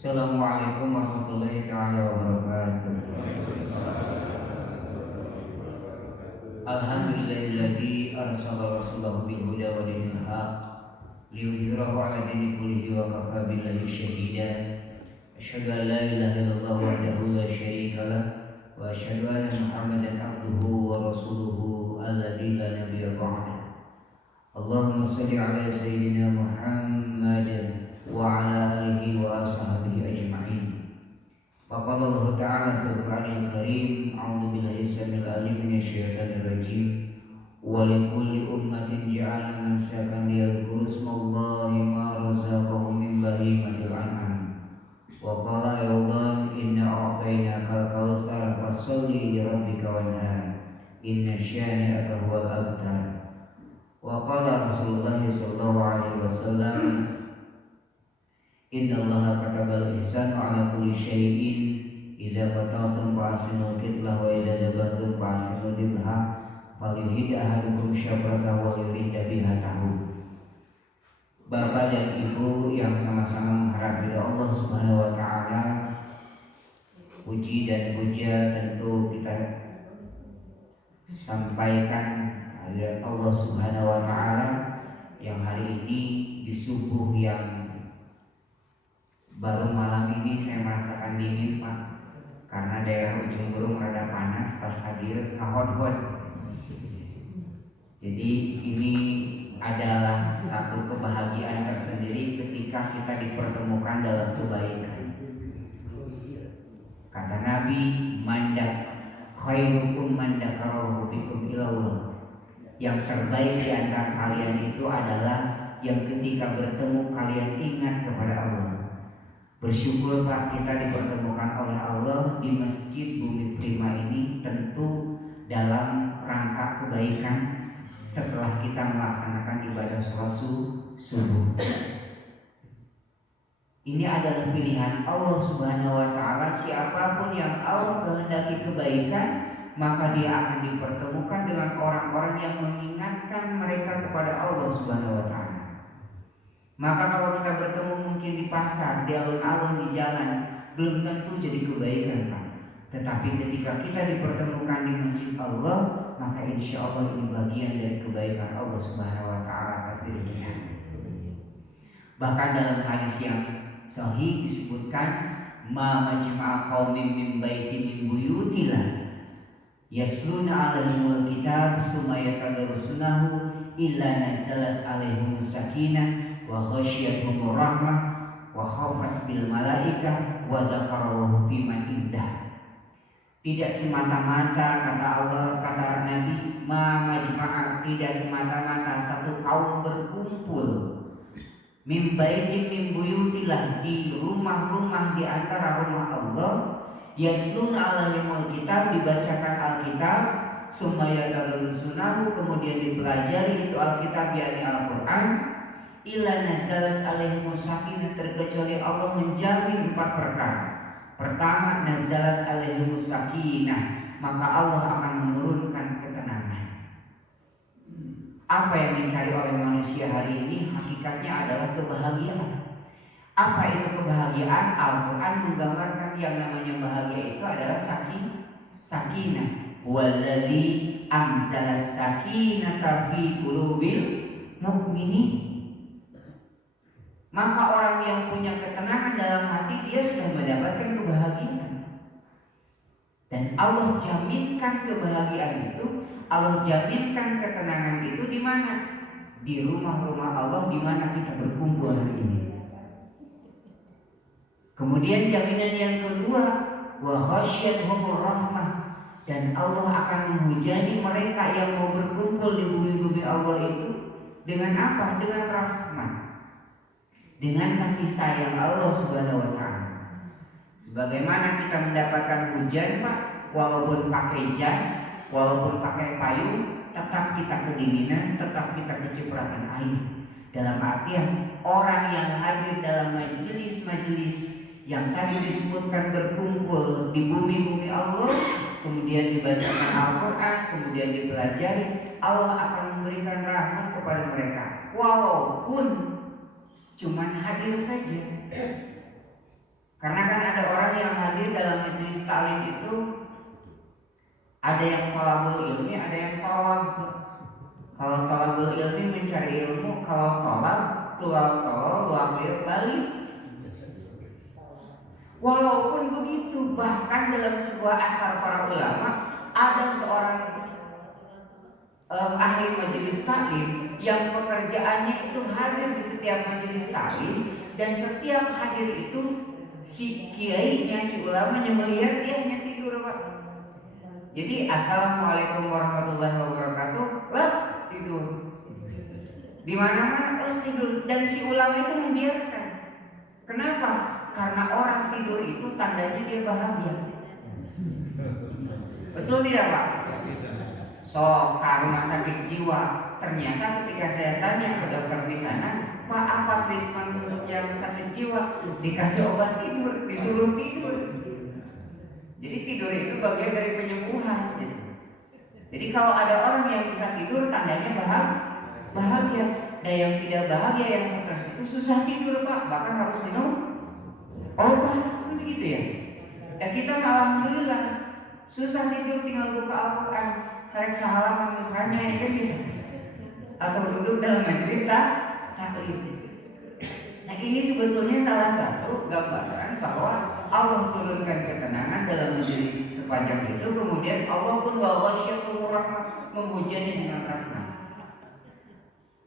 Assalamualaikum warahmatullahi wabarakatuh. Alhamdulillahilladzi arsala rasulahu bil huda wa dinil haq liyudhhirahu 'ala dini kullihi wa kafaa billahi shahida. Asyhadu an la ilaha illallah wahdahu la syarika lah wa asyhadu anna Muhammadan abduhu wa rasuluhu alladzi la nabiyya ba'dahu. Allahumma shalli 'ala sayyidina Muhammadin wa ala alihi wa ashabihi ajma'in. Faqala Allah Ta'ala fil Qur'anil Karim, a'udzu billahi samil alim minasyaitonir rajim. Wa likulli ummatin ja'alna mansakan liyadhkuru ismallahi ma razaqahum min bahimatil an'am. Wa qala aydan inna a'tainaka al-kautsar fasholli li rabbika wanhar. Inna syani'aka huwal abtar. Wa qala Rasulullah sallallahu alaihi wasallam, Inna Allah katabal ihsan ala kulli syai'in idza qataltum fa'asinul qitlah wa idza dabahtum fa'asinul dibha falilhid ahadukum syabrata wa yurida biha tahu. Bapak dan Ibu yang sama-sama mengharap Allah Subhanahu wa taala, puji dan puja tentu kita sampaikan kepada Allah Subhanahu wa taala yang hari ini di subuh yang baru malam ini saya merasakan dingin, Pak, karena daerah ujung Berung rada panas pas hadir kahon-hon. Jadi ini adalah satu kebahagiaan tersendiri ketika kita dipertemukan dalam kebaikan. Kata Nabi, mandak khairukum mandakarallahu bikum ilallah. Yang terbaik di antara kalian itu adalah yang ketika bertemu kalian ingat kepada Allah. Bersyukur Pak, kita dipertemukan oleh Allah di Masjid Bumi Prima ini tentu dalam rangka kebaikan setelah kita melaksanakan ibadah sholat subuh. Ini adalah pilihan Allah Subhanahu wa taala. Siapapun yang Allah kehendaki kebaikan, maka dia akan dipertemukan dengan orang-orang yang mengingatkan mereka kepada Allah Subhanahu wa taala. Maka kalau kita bertemu mungkin di pasar, di alun-alun, di jalan, belum tentu jadi kebaikan, Pak. Tetapi ketika kita dipertemukan di masjid Allah, maka insya Allah ini bagian dari kebaikan Allah Subhanahu wa taala atas dirinya. Bahkan dalam hadis yang sahih disebutkan, ma majma'a qaumin min baitin min buyutillah yasluna 'alaihimul kitab summa yatadarusunahu illa nazalas 'alaihim sakinah wa ghasyiyatuhum rahmah wa khafat bil malaikah wa dzakarallahu fi man indah. Tidak semata-mata kata Allah, kata Nabi, ma majma'a, tidak semata-mata satu kaum berkumpul min baitin min buyutillah, di rumah-rumah di antara rumah Allah, yasluna alaihimul kitab, dibacakan Alkitab, summa yatadarusunahu, kemudian dipelajari itu Alkitab yakni Al-Qur'an, illa nazalas alaihimus sakinah, terkecuali Allah menjamin 4 perkara. Pertama, nazalas alaihimus sakinah, maka Allah akan menurunkan ketenangan. Apa yang dicari oleh manusia hari ini hakikatnya adalah kebahagiaan. Apa itu kebahagiaan? Al-Quran menggambarkan yang namanya bahagia itu adalah sakinah. Walladzi anzalas sakinata fi qulubil mu'minin. Maka orang yang punya ketenangan dalam hati, dia sudah mendapatkan kebahagiaan. Dan Allah jaminkan kebahagiaan itu, Allah jaminkan ketenangan itu di mana? Di rumah-rumah Allah di mana kita berkumpul hari ini. Kemudian jaminan yang kedua, wa ghasyiyatuhumur rahmah, dan Allah akan menghujani mereka yang mau berkumpul di bumi-bumi Allah itu dengan apa? Dengan rahmat, dengan kasih sayang Allah Subhanahu wa taala. Sebagaimana kita mendapatkan hujan, Pak, walaupun pakai jas, walaupun pakai payung, tetap kita kedinginan, tetap kita kecipratan air. Dalam artian orang yang hadir dalam majelis-majelis yang tadi disebutkan berkumpul di bumi-bumi Allah, kemudian dibacakan Al-Quran, kemudian dipelajari, Allah akan memberikan rahmat kepada mereka. Walaupun cuman hadir saja. Karena kan ada orang yang hadir dalam majelis taklim itu, ada yang thalabul ilmi, ada yang thalab. Kalau thalabul ilmi mencari ilmu, kalau thalab tolol wakil balik. Walaupun begitu, bahkan dalam sebuah asar para ulama ada seorang ahli majelis taklim yang pekerjaannya itu hadir di setiap majelis taklim, dan setiap hadir itu si kiainya, si ulamanya melihat dia hanya tidur, Pak. Jadi assalamualaikum warahmatullahi wabarakatuh, lah tidur. Di mana-mana tidur, dan si ulama itu membiarkan. Kenapa? Karena orang tidur itu tandanya dia bahagia. Betul tidak, Pak? So, rumah sakit jiwa, ternyata ketika saya tanya ke dokter di sana, Pak, apa treatment untuk yang sakit jiwa? Dikasih obat tidur, disuruh tidur. Jadi tidur itu bagian dari penyembuhan. Jadi kalau ada orang yang bisa tidur, tandanya bahagia. Dan yang tidak bahagia, yang stres itu susah tidur, Pak. Bahkan harus minum obat, begitu ya. Dan kita alhamdulillah susah tidur, tinggal buka Al-Quran, tarik sahalaman misalnya, ya kan gitu. Atau duduk dalam majelis taklim. Nah, ini sebetulnya salah satu gambaran bahwa Allah turunkan ketenangan dalam majelis sepanjang itu, kemudian Allah pun bawa syakur rahmat, memujinya dengan rahmat.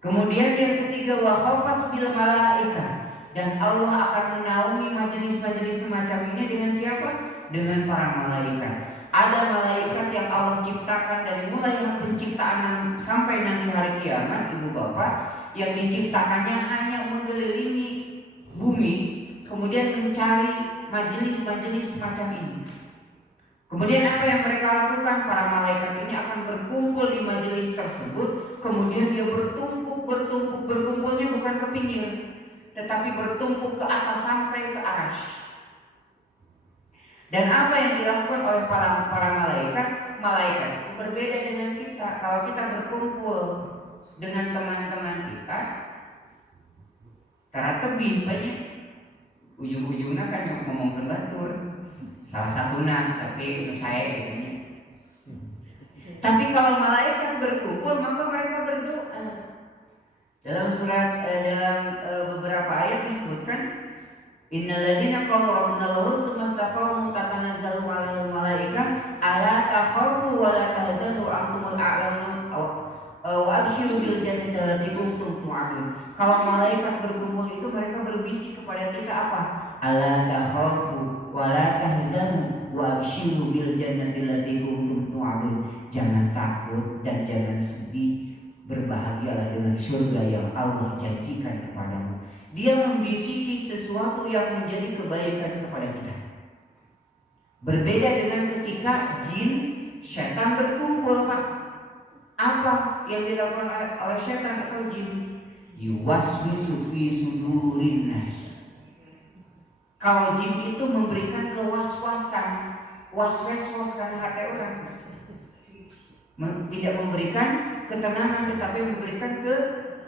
Kemudian yang ketiga, wa khafas bil malaika, dan Allah akan menaungi majelis-majelis semacam ini dengan siapa? Dengan para malaikat. Ada malaikat yang Allah ciptakan dari mulai penciptaan sampai nanti hari kiamat, ibu bapak, yang diciptakannya hanya mengelilingi bumi, kemudian mencari majelis-majelis semacam ini. Kemudian apa yang mereka lakukan? Para malaikat ini akan berkumpul di majelis tersebut, kemudian dia berkumpulnya bukan ke pinggir, tetapi bertumpuk ke atas sampai ke arsy. Dan apa yang dilakukan oleh para malaikat? Malaikat itu berbeda dengan kita. Kalau kita berkumpul dengan teman-teman kita, karena tebih banyak, ujung-ujungnya kan yang ngomong batur, salah satunya, tapi saya ini. Tapi kalau malaikat berkumpul, maka mereka berdoa. Dalam surat beberapa ayat disebutkan, innalladzina qalu rabbuna Allahu tsumma istaqamu tatanazzalu 'alaihim malaikah alla takhafu wa la tahzanu wa antumul a'lamun wa abshiru bil jannati allati kuntum tu'adun. Kalau malaikat berkumpul itu mereka berbisik kepada kita apa? Alla takhafu wa la tahzanu wa abshiru bil jannati allati kuntum tu'adun. Jangan takut dan jangan sedih, berbahagialah dengan surga yang Allah janjikan kepadamu. Dia membisiki sesuatu yang menjadi kebaikan kepada kita. Berbeda dengan ketika jin, setan berkumpul, Pak. Apa yang dilakukan oleh setan atau jin? Yuwaswisu fi sudurin nas. Kalau jin itu memberikan kewaswasan, waswas-waskan hati orang. Tidak memberikan ketenangan, tetapi memberikan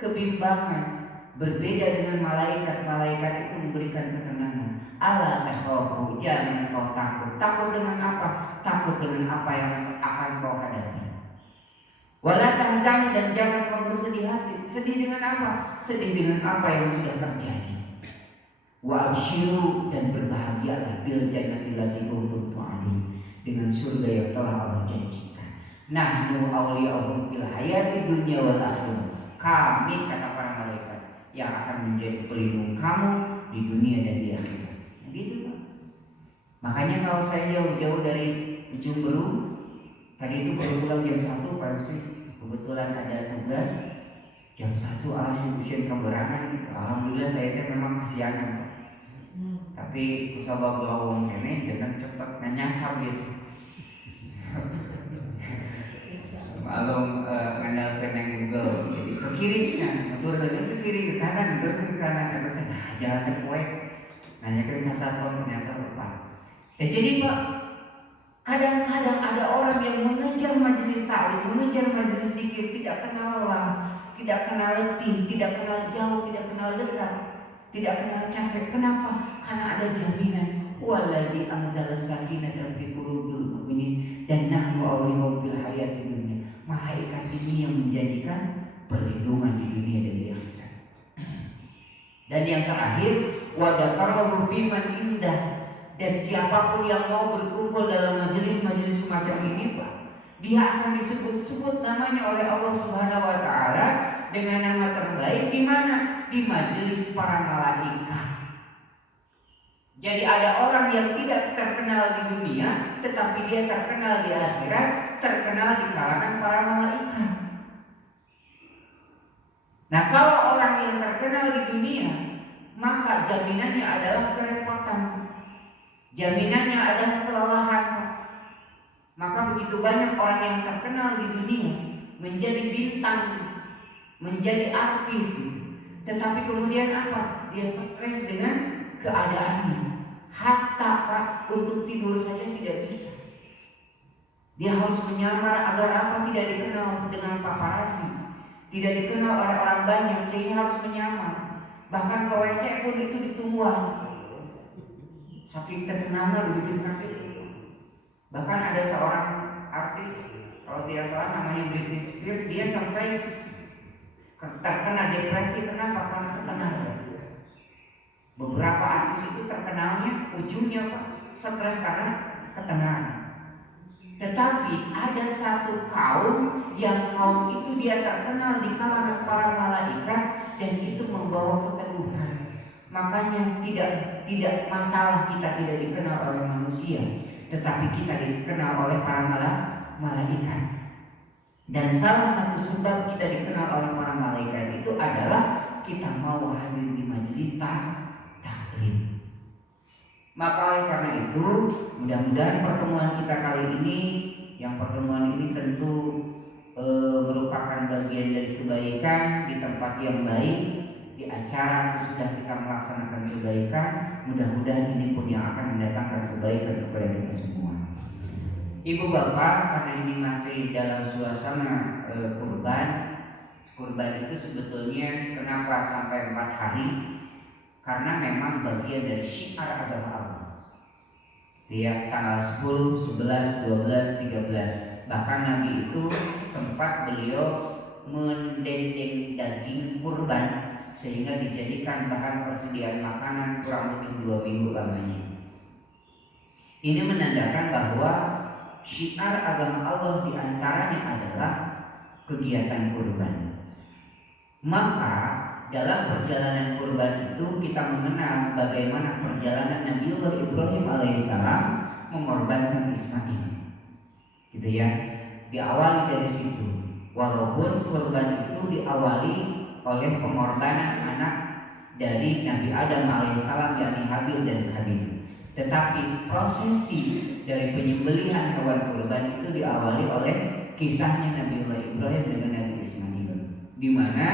kebimbangan. Berbeda dengan malaikat itu memberikan ketenangan. Ala takhafu, jangan kau takut. Takut dengan apa? Takut dengan apa yang akan kau hadapi. Wala tahzan, dan jangan kau bersedih hati. Sedih dengan apa? Sedih dengan apa yang sudah terjadi. Wa abshiru, dan berbahagialah bil jannati allati kuntum tu'adun, dengan surga yang telah Allah janjikan. Nahnu awliya'uhum fil hayati dunya wal akhirah. Kami, kata para malaikat, yang akan menjadi pelindung kamu di dunia dan di akhirat. Gitu, Pak. Makanya kalau saya jauh-jauh dari ujung Berung, tadi itu baru pulang jam 1, Pak MC, kebetulan ada tugas jam 1 usian keberangan. Alhamdulillah saya memang kasihan, Pak. Tapi usah belawang ini jangan cepat nyasar gitu. Malum mengandalkan yang Google, jadi ke kiri, mundur ke kiri, ke kanan, mundur ke kanan, jalan kue, nanyakan kasar ternyata lupa. Jadi Pak, kadang-kadang ada orang yang mengejar majelis taklim, mengejar majelis zikir, tidak kenal lelah, tidak kenal letih, tidak kenal jauh, tidak kenal dekat, tidak kenal capek. Kenapa? Karena ada jaminan waladzi anzala sakinatan fi qulubil mu'minin dan nahnu awliya'uhum fil hayatid dunya. Malaikat ini yang menjadikan perlindungan di dunia dan di akhirat. Dan yang terakhir, wa dzakarahu fi man indah, dan siapapun yang mau berkumpul dalam majelis-majelis semacam ini, Pak, dia akan disebut-sebut namanya oleh Allah Subhanahu wa taala dengan nama terbaik. Di mana? Di majelis para malaikat. Jadi ada orang yang tidak terkenal di dunia, tetapi dia terkenal di akhirat, terkenal di kalangan para malaikat. Nah, kalau orang yang terkenal di dunia, maka jaminannya adalah kerepotan, jaminannya adalah kelelahan. Maka begitu banyak orang yang terkenal di dunia menjadi bintang, menjadi artis, tetapi kemudian apa? Dia stres dengan keadaannya. Hatta Pak, untuk tidur saja tidak bisa. Dia harus menyamar agar apa? Tidak dikenal dengan paparazzi, tidak dikenal oleh orang banyak, sehingga harus menyamar. Bahkan ke WC pun itu dituang. Saking terkenalnya begitu kaget. Bahkan ada seorang artis, kalau tidak salah namanya Britney Spears, dia sampai terkena depresi. Kenapa? Karena terkenal. Beberapa artis itu terkenalnya ujungnya Pak, stres karena ketenaran. Tetapi ada satu kaum yang kaum itu dia terkenal di kalangan para malaikat dan itu membawa keteguhan. Makanya tidak masalah kita tidak dikenal oleh manusia, tetapi kita dikenal oleh para malaikat. Dan salah satu sebab kita dikenal oleh para malaikat itu adalah kita mau hadir di majelis taklim. Maka oleh karena itu, mudah-mudahan pertemuan kita kali ini, yang pertemuan ini tentu merupakan bagian dari kebaikan di tempat yang baik, di acara sesudah kita melaksanakan kebaikan. Mudah-mudahan ini pun yang akan mendatangkan kebaikan kepada kita semua. Ibu bapak, karena ini masih dalam suasana kurban itu sebetulnya kenapa sampai 4 hari? Karena memang bagian dari syiar agama Allah. Dia tanggal 10, 11, 12, 13. Bahkan Nabi itu sempat beliau mendendeng daging kurban sehingga dijadikan bahan persediaan makanan kurang lebih 2 minggu lamanya. Ini menandakan bahwa syiar agama Allah diantaranya adalah kegiatan kurban. Maka dalam perjalanan kurban itu kita mengenal bagaimana perjalanan Nabiullah Ibrahim alaihissalam mengorbankan Ismail, gitu ya. Diawali dari situ, walaupun kurban itu diawali oleh pengorbanan anak dari Nabi Adam alaihissalam, yakni Habil dan Qabil. Tetapi prosesi dari penyembelihan hewan kurban itu diawali oleh kisahnya Nabiullah Ibrahim dengan Nabi Ismail, di mana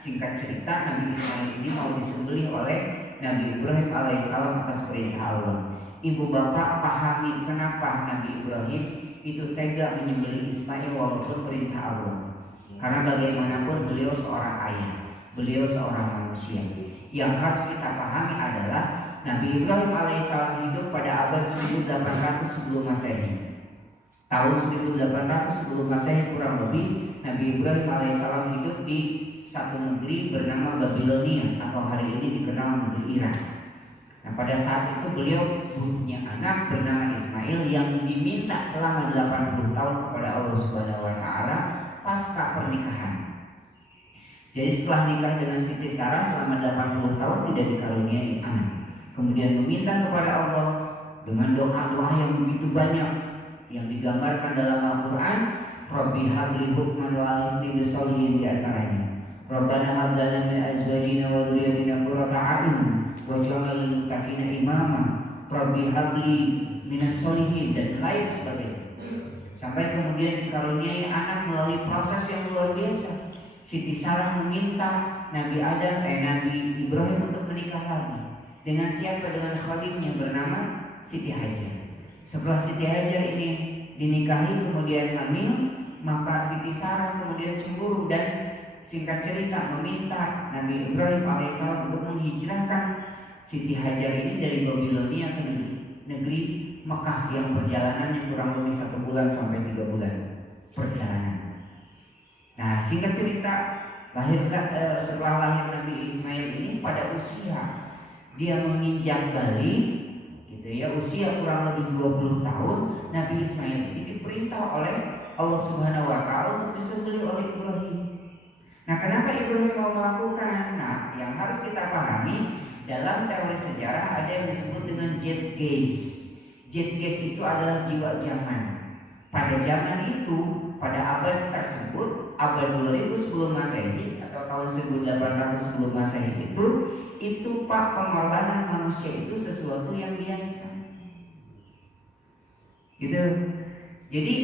singkat cerita Nabi Ismail ini mau disembelih oleh Nabi Ibrahim alaihissalam atas perintah Allah. Ibu bapak pahami kenapa Nabi Ibrahim itu tega menyembelih Ismail walaupun perintah Allah. Karena bagaimanapun beliau seorang ayah, beliau seorang manusia. Yang harus kita pahami adalah Nabi Ibrahim alaihissalam hidup pada abad 1800 sebelum Masehi. Tahun 1800 sebelum Masehi kurang lebih, Nabi Ibrahim alaihissalam hidup di satu negeri bernama Babilonia atau hari ini dikenal negeri Irak. Nah, pada saat itu beliau punya anak bernama Ismail yang diminta selama 80 tahun kepada Allah Subhanahu wa taala pasca pernikahan. Jadi setelah nikah dengan Siti Sarah selama 80 tahun tidak dikaruniai anak. Kemudian meminta kepada Allah dengan doa-doa yang begitu banyak yang digambarkan dalam Al-Qur'an, Rabbi habli hukman wa alhiqni bis-sholihin, di antaranya Rabbana hab lana min azwajina wa dhurriyyatina qurrata a'yun waj'alna lil muttaqina imama Rabbi habli minas sholihin, dan lain sebagainya. Sampai kemudian dikaruniai anak melalui proses yang luar biasa. Siti Sarah meminta Nabi Ibrahim untuk menikah lagi. Dengan siapa? Dengan khalilnya bernama Siti Hajar. Setelah Siti Hajar ini dinikahi kemudian hamil, maka Siti Sarah kemudian cemburu dan singkat cerita meminta Nabi Ibrahim alaihissalam untuk menghijrahkan Siti Hajar ini dari Babilonia ke negeri Mekah yang perjalanannya kurang lebih 1 bulan sampai 3 bulan perjalanan. Nah, singkat cerita, setelah lahir Nabi Ismail ini pada usia dia menginjak balik, gitu ya, usia kurang lebih 20 tahun, Nabi Ismail ini diperintah oleh Allah Subhanahu wa taala untuk disembelih oleh Ibrahim. Nah, kenapa Ibrahim mau melakukan? Nah, yang harus kita pahami, dalam teori sejarah ada yang disebut dengan Zeitgeist. Zeitgeist itu adalah jiwa zaman. Pada zaman itu, pada abad tersebut, abad 2000 sebelum Masehi atau tahun 1800 sebelum Masehi itu Pak, pengorbanan manusia itu sesuatu yang biasa. Gitu. Jadi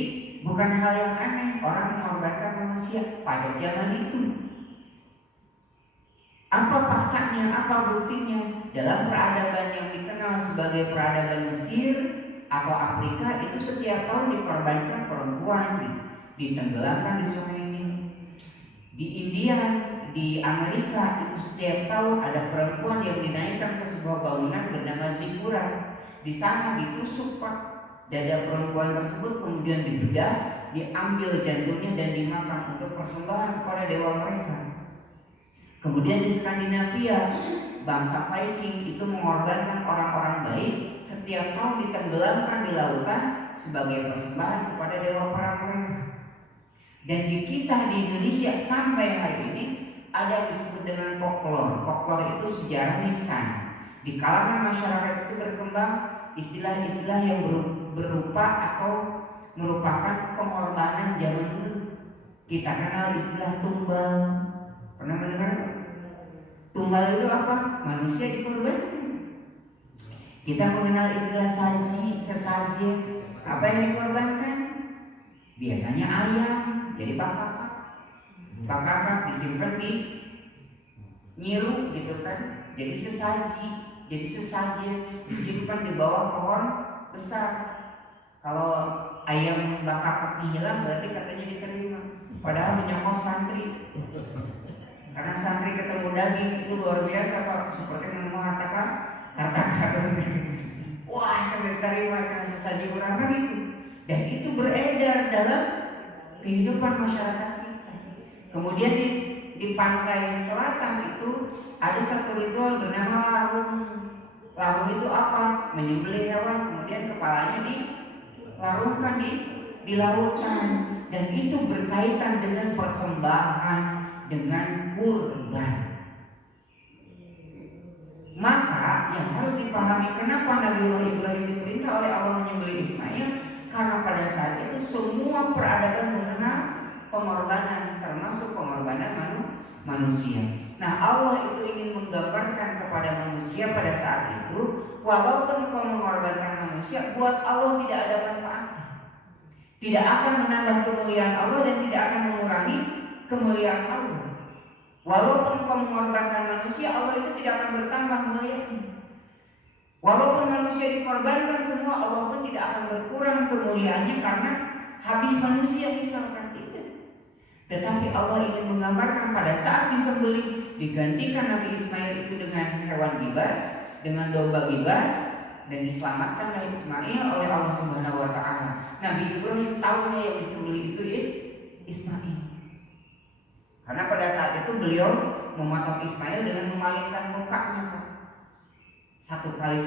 bukan hal yang aneh orang mengorbankan manusia pada zaman itu. Apa faktanya, apa buktinya? Dalam peradaban yang dikenal sebagai peradaban Mesir atau Afrika itu setiap tahun dikorbankan perempuan, ditenggelamkan di Sungai Nil. Di India, di Amerika itu setiap tahun ada perempuan yang dinaikkan ke sebuah bangunan bernama Zikura. Di sana ditusuk Pak dada perempuan tersebut, kemudian dibedah, diambil jantungnya dan dimakan untuk persembahan kepada dewa mereka. Kemudian di Skandinavia, bangsa Viking itu mengorbankan orang-orang baik, setiap tahun ditenggelamkan di lautan sebagai persembahan kepada dewa perang mereka. Dan di kita di Indonesia sampai hari ini ada yang disebut dengan folklore. Folklore itu sejarah lisan. Di kalangan masyarakat itu berkembang istilah-istilah yang berupa atau merupakan pengorbanan zaman dulu. Kita kenal istilah tumbal. Pernah mendengar? Tumbal itu apa? Manusia dikorbankan. Kita mengenal istilah sesaji. Apa yang dikorbankan? Biasanya ayam, jadi bakakak disimpan di nyiru gitu kan. Jadi sesaji disimpan di bawah pohon besar. Kalau ayam bakakaknya hilang berarti katanya diterima. Padahal menyokong santri. Karena santri ketemu daging itu luar biasa Pak. Seperti yang mengatakan wah, saya diterima dengan sesaji kurang itu. Dan itu beredar dalam kehidupan masyarakat kita. Kemudian di pantai selatan itu ada satu ritual bernama larung. Larung itu apa? Menyembelih hewan, kemudian kepalanya dilarungkan di lautan. Dan itu berkaitan dengan persembahan, dengan kurban. Maka yang harus dipahami kenapa Nabi Ibrahim diperintah oleh Allah menyembelih Ismail, karena pada saat itu semua peradaban mengenal pengorbanan, termasuk pengorbanan manusia. Nah, Allah itu ingin menggambarkan kepada manusia pada saat itu, walaupun kau mengorbankan manusia, buat Allah tidak ada manfaat, tidak akan menambah kemuliaan Allah dan tidak akan mengurangi kemuliaan Allah. Walaupun kau mengorbankan manusia, Allah itu tidak akan bertambah mulianya. Walaupun manusia dikorbankan semua, Allah pun tidak akan berkurang kemuliaannya karena habis manusia misalkan tidak. Tetapi Allah ingin menggambarkan pada saat disembelih, digantikan Nabi Ismail itu dengan hewan gibas, dengan domba gibas, dan diselamatkan Nabi Ismail oleh Allah Subhanahu wa taala. Nabi Ibrahim tahunya yang disembelih itu Ismail. Karena pada saat itu beliau memotong Ismail dengan memalingkan mukanya. Satu kali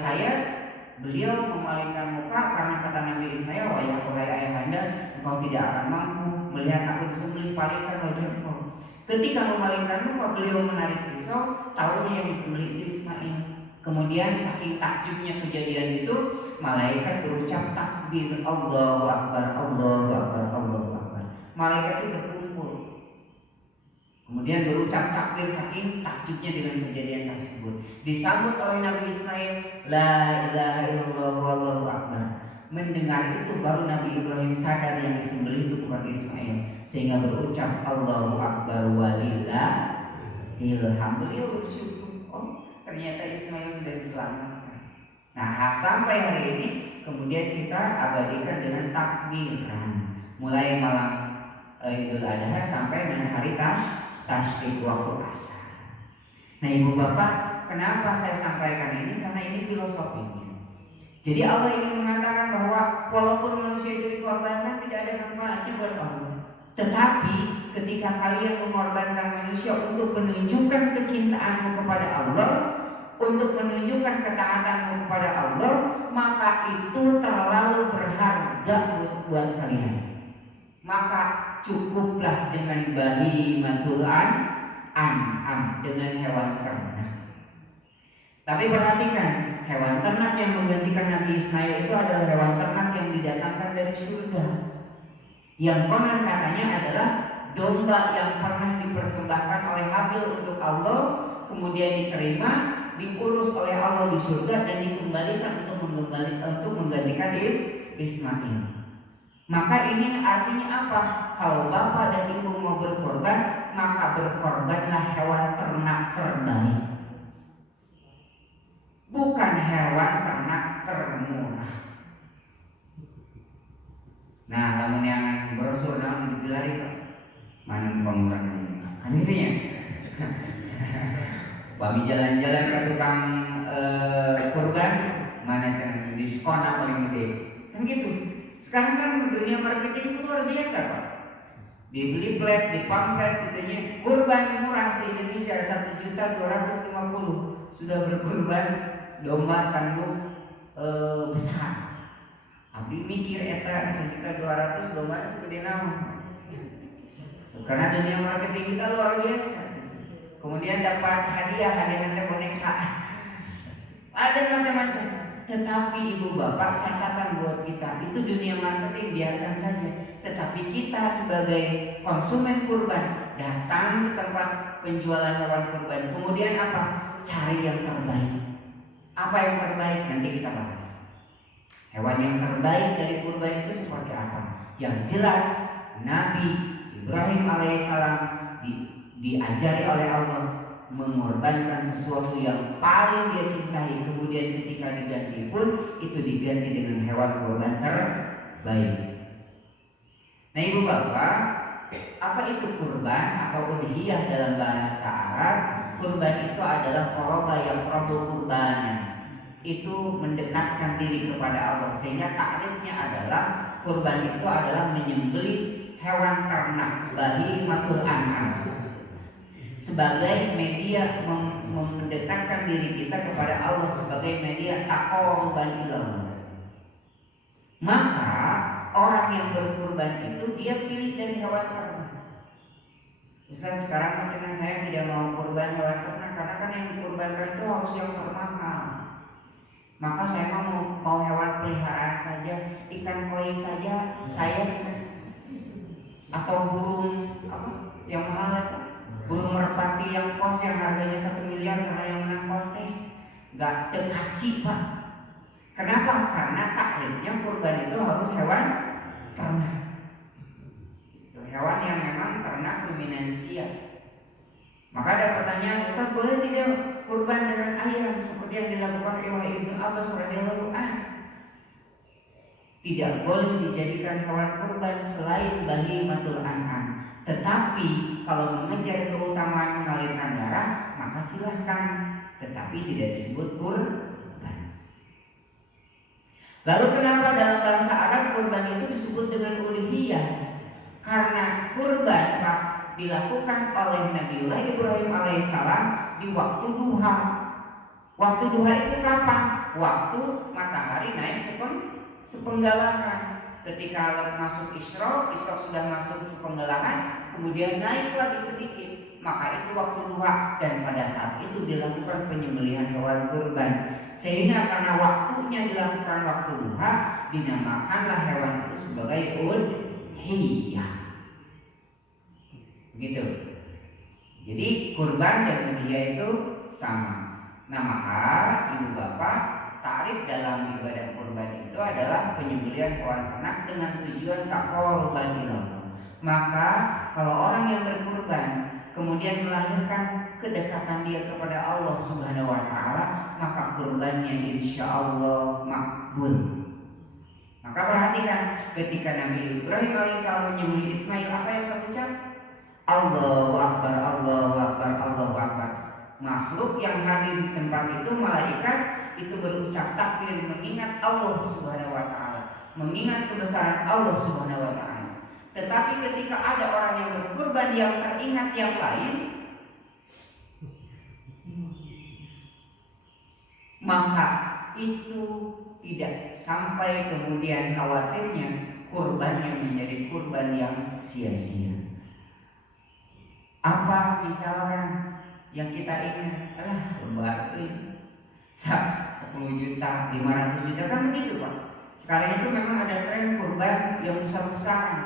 beliau memalingkan muka karena kata Nabi Ismail, wahai ayahanda, engkau tidak akan mampu melihat aku disembelih, palingkan wajah engkau. Ketika memalingkan muka, beliau menarik pisau, tahunya yang disembelih itu Ismail. Kemudian saking takjubnya kejadian itu, malaikat berucap takbir, Allahu Akbar, Allahu Akbar, Allahu Akbar. Malaikat itu berkumpul. Kemudian berucap takbir saking takjubnya dengan kejadian tersebut. Disambut oleh Nabi Ismail, la ilaha illallah wallahu akbar. Mendengar itu baru Nabi Ibrahim sadar yang disembelih itu bukan Ismail, sehingga berucap Allahu akbar walillahil hamd. Beliau bersyukur, oh ternyata Ismail sudah diselamatkan. Nah, sampai hari ini kemudian kita abadikan dengan takbiran mulai malam Idul Adha sampai dengan hari tasyrik waktu asar. Nah, ibu bapak, kenapa saya sampaikan ini? Karena ini filosofinya. Jadi Allah ingin mengatakan bahwa walaupun manusia itu dikorbankan tidak ada manfaatnya buat Allah. Tetapi ketika kalian mengorbankan manusia untuk menunjukkan kecintaanmu kepada Allah, untuk menunjukkan ketaatanmu kepada Allah, maka itu terlalu berharga buat kalian. Maka cukuplah dengan bahimatul an'am, dengan hewan ternak. Tapi perhatikan, hewan ternak yang menggantikan Nabi Ismail itu adalah hewan ternak yang didatangkan dari surga. Yang konon katanya adalah domba yang pernah dipersembahkan oleh Habil untuk Allah, kemudian diterima, diurus oleh Allah di surga dan dikembalikan untuk menggantikan Ismail. Maka ini artinya apa? Kalau bapak dan ibu mau berkorban, maka berkorbanlah hewan ternak terbaik, bukan hewan ternak termurah. Nah, namun yang brosur namun digelari mana pemurahnya? Kan intinya. Babi jalan-jalan ke tukang kurban, mana yang diskon apa paling gede? Kan gitu. Sekarang kan dunia marketing luar biasa, Pak. Dibeli plat, dipamflet katanya kurban murah se-Indonesia 1.250.000 sudah berkurban domba tanduk besar. Abdi mikir eta 1.200.000 domba segede naon. Karena dunia marketing kita luar biasa. Kemudian dapat hadiah boneka. Ada macam-macam. Tetapi ibu bapak, catatan buat kita, itu dunia marketing biarkan saja. Tetapi kita sebagai konsumen kurban datang ke tempat penjualan hewan kurban. Kemudian apa? Cari yang terbaik. Apa yang terbaik? Nanti kita bahas. Hewan yang terbaik dari kurban itu seperti apa? Yang jelas Nabi Ibrahim alaihissalam diajari oleh Allah mengorbankan sesuatu yang paling dia cintai, kemudian ketika diganti pun itu diganti dengan hewan kurban terbaik. Nah ibu bapak, apa itu kurban atau udhiyah dalam bahasa Arab? Kurban itu adalah qoroba yang prabu kurbanan, itu mendekatkan diri kepada Allah, sehingga takrifnya adalah kurban itu adalah menyembelih hewan ternak, bahimatul an'am, sebagai media mendekatkan diri kita kepada Allah, sebagai media taqarruban ilallah. Maka orang yang berkurban itu dia pilih dari hewan ternak. Misal sekarang macam saya tidak mau kurban hewan ternak karena kan yang dikurbankan itu harus yang termahal. Maka saya mau hewan peliharaan saja, ikan koi saja, saya atau burung yang mahal itu. Burung merpati yang kos yang harganya 1 miliar karena yang menang kontes, gak dekaci Pak. Kenapa? Karena taklidnya kurban itu harus hewan ternak, hewan yang memang ternak ruminansia. Maka ada pertanyaan, Ustaz boleh tidak kurban dengan ayam seperti yang dilakukan oleh Ibnu Abbas radhiyallahu anhu? Tidak boleh dijadikan hewan kurban selain bahimatul an'am. Tetapi kalau mengejar keutamaan mengalirkan darah, maka silahkan, tetapi tidak disebut kurban. Lalu kenapa dalam bahasa Arab kurban itu disebut dengan uluhiyah? Karena kurban Pak dilakukan oleh Nabiullah Ibrahim alaihissalam di waktu duha. Waktu duha itu kapan? Waktu matahari naik sepenggalakan. Ketika masuk Isra sudah masuk sepenggalakan, kemudian naik lagi sedikit, maka itu waktu duha, dan pada saat itu dilakukan penyembelihan hewan kurban. Sehingga karena waktunya dilakukan waktu duha, dinamakanlah hewan itu sebagai udhiyah. Begitu. Jadi kurban dan udhiyah itu sama. Nah maka ibu bapak, takrif dalam ibadah kurban itu adalah penyembelihan hewan ternak dengan tujuan taqarruban ilallah. Maka kalau orang yang berkurban kemudian melahirkan kedekatan dia kepada Allah Subhanahu wa taala, maka kurbannya insyaallah makbul. Maka perhatikan ketika Nabi Ibrahim alaihissalam menyembelih Ismail, apa yang terucap? Allahu akbar, Allahu akbar, Allahu akbar. makhluk yang hadir di tempat itu, malaikat itu berucap takbir mengingat Allah Subhanahu wa taala, mengingat kebesaran Allah Subhanahu wa taala. Tetapi ketika ada orang yang berkurban yang teringat yang lain, maka itu tidak sampai kemudian khawatirnya kurbannya menjadi kurban yang sia-sia. Apa misalkan yang kita ingat, kurban ini 10 juta, 500 juta, kan begitu Pak. Sekarang itu memang ada tren kurban yang besar-besaran,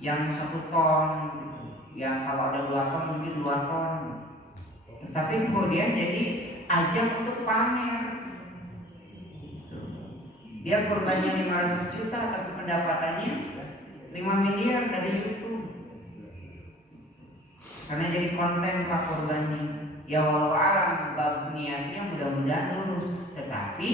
yang 1 ton gitu. Yang kalau ada 2 ton mungkin 2 ton. Tetapi kemudian jadi ajang untuk pamer. Dia kurbannya 500 juta tapi pendapatannya 5 miliar dari YouTube. Karena jadi konten Pak kurbannya. Ya walau alam bab niatnya mudah-mudahan lurus. Tetapi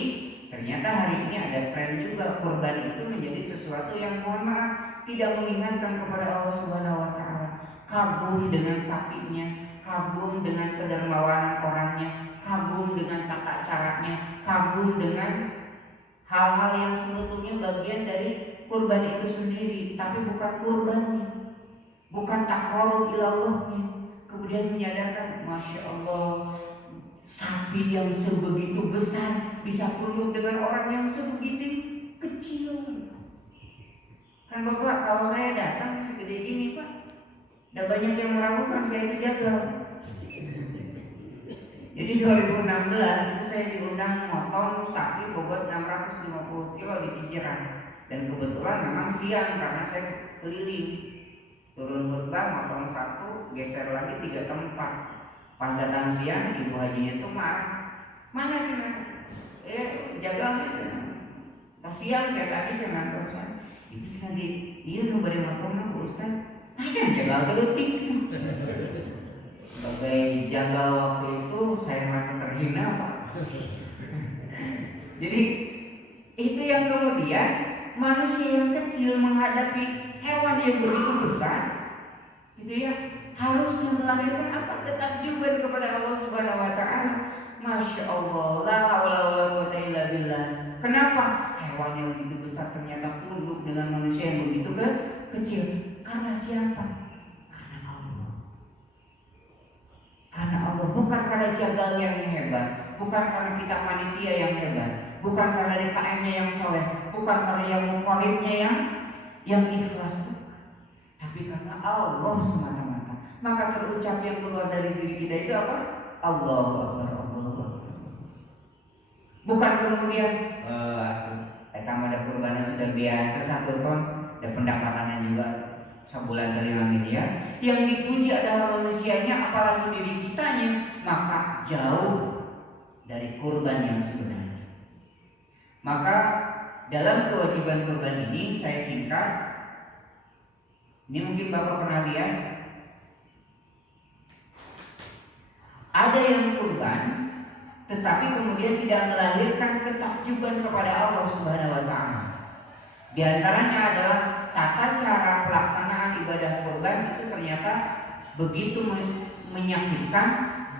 ternyata hari ini ada tren juga kurban itu menjadi sesuatu yang mohon maaf tidak mengingatkan kepada Allah Subhanahu wa taala. Kagum dengan sapinya, kagum dengan kedermawanan orangnya, kagum dengan tata caranya, kagum dengan hal-hal yang sebetulnya bagian dari kurban itu sendiri, tapi bukan kurbannya, bukan taqarrub ilallahnya. Kemudian menyadarkan, Masya Allah, sapi yang sebegitu besar bisa kuyup dengan orang yang sebegitu kecil. Kan Bapak, kalau saya datang segede gini Pak, udah banyak yang meragukan saya itu jagal. Jadi 2016 itu saya diundang motong sapi bobot 650 kilo di Cijerang. Dan kebetulan memang siang karena saya keliling. Turun khutbah, motong 1, geser lagi 3 tempat. Pas datang siang, ibu hajinya itu marah. Mana cina? Jagal gitu. Pas siang kayak tadi jangan terusan. Ibu nanti, iya lu beri motong lah Ustaz. Masa jagal geletik? Sebagai jagal waktu itu saya merasa terhina Pak. Jadi itu yang kemudian manusia yang kecil menghadapi hewan yang begitu besar, gitu ya, harus melahirkan apa? Ketakjuban kepada Allah Subhanahu wa taala. Masya Allah, la haula wala quwwata illa billah. Kenapa? Hewan yang begitu besar ternyata tunduk dengan manusia yang begitu kecil. Karena siapa? Karena Allah. Karena Allah, bukan karena jagalnya yang hebat, bukan karena kita panitia yang hebat, bukan karena DKM-nya yang soleh, bukan karena yang muqarribnya yang ikhlas, tapi karena Allah semata-mata. Maka terucap yang keluar dari diri kita itu apa? Allahu Akbar, Allahu Akbar. Bukan kemudian kamu ada kurbannya sudah biasa 1 ton, ada pendapatannya juga sebulan dari 5 miliar. Yang dipuji adalah manusianya, apalagi diri kitanya, maka jauh dari kurban yang sebenarnya. Maka dalam kewajiban kurban ini saya singkat. Ini mungkin Bapak pernah lihat. Ada yang kurban tetapi kemudian tidak melahirkan ketakjuban kepada Allah Subhanahu wa taala. Di antaranya adalah tata cara pelaksanaan ibadah kurban itu ternyata begitu menyakitkan,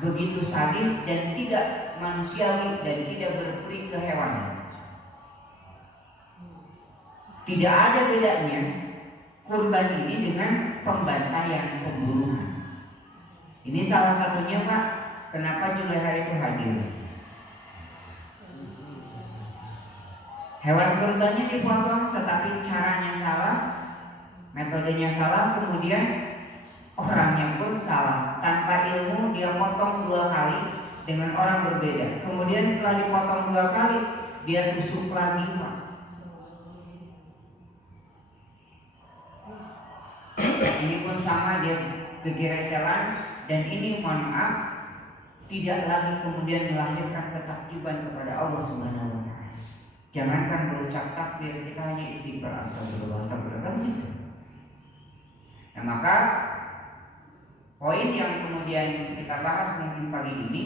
begitu sadis dan tidak manusiawi dan tidak berperi ke hewan. Tidak ada bedanya kurban ini dengan pembantaian, pembunuhan. Ini salah satunya Pak, kenapa Juleha itu hadir. Hewan kurbannya dipotong tetapi caranya salah, metodenya salah, kemudian orangnya pun salah. Tanpa ilmu dia potong 2 kali dengan orang berbeda. Kemudian setelah dipotong 2 kali dia tusuk lagi Pak. Ini pun sama, dia kegereselan. Dan ini mohon maaf tidak lagi kemudian melahirkan ketakjuban kepada Allah Subhanahu wa taala. Jangankan berucap takbir, kita hanya istighfar, astagfirullah, astagfirullah gitu. Nah maka poin yang kemudian kita bahas mungkin pagi ini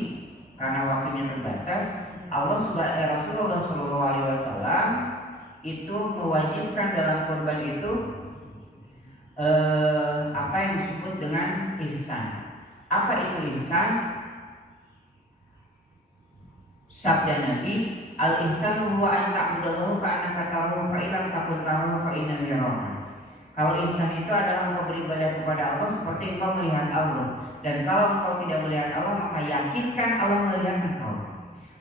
karena waktunya terbatas, Rasulullah SAW itu mewajibkan dalam kurban itu apa yang disebut dengan ihsan. Apa itu ihsan? Sabda Nabi, al-ihsanu huwa an ta'budallaha ka'annaka tarahu fa illam takun tarahu fa innahu yaraka. Kalau ihsan itu adalah engkau beribadah kepada Allah seperti engkau melihat Allah, dan kalau engkau tidak melihat Allah maka yakinkan Allah melihat engkau.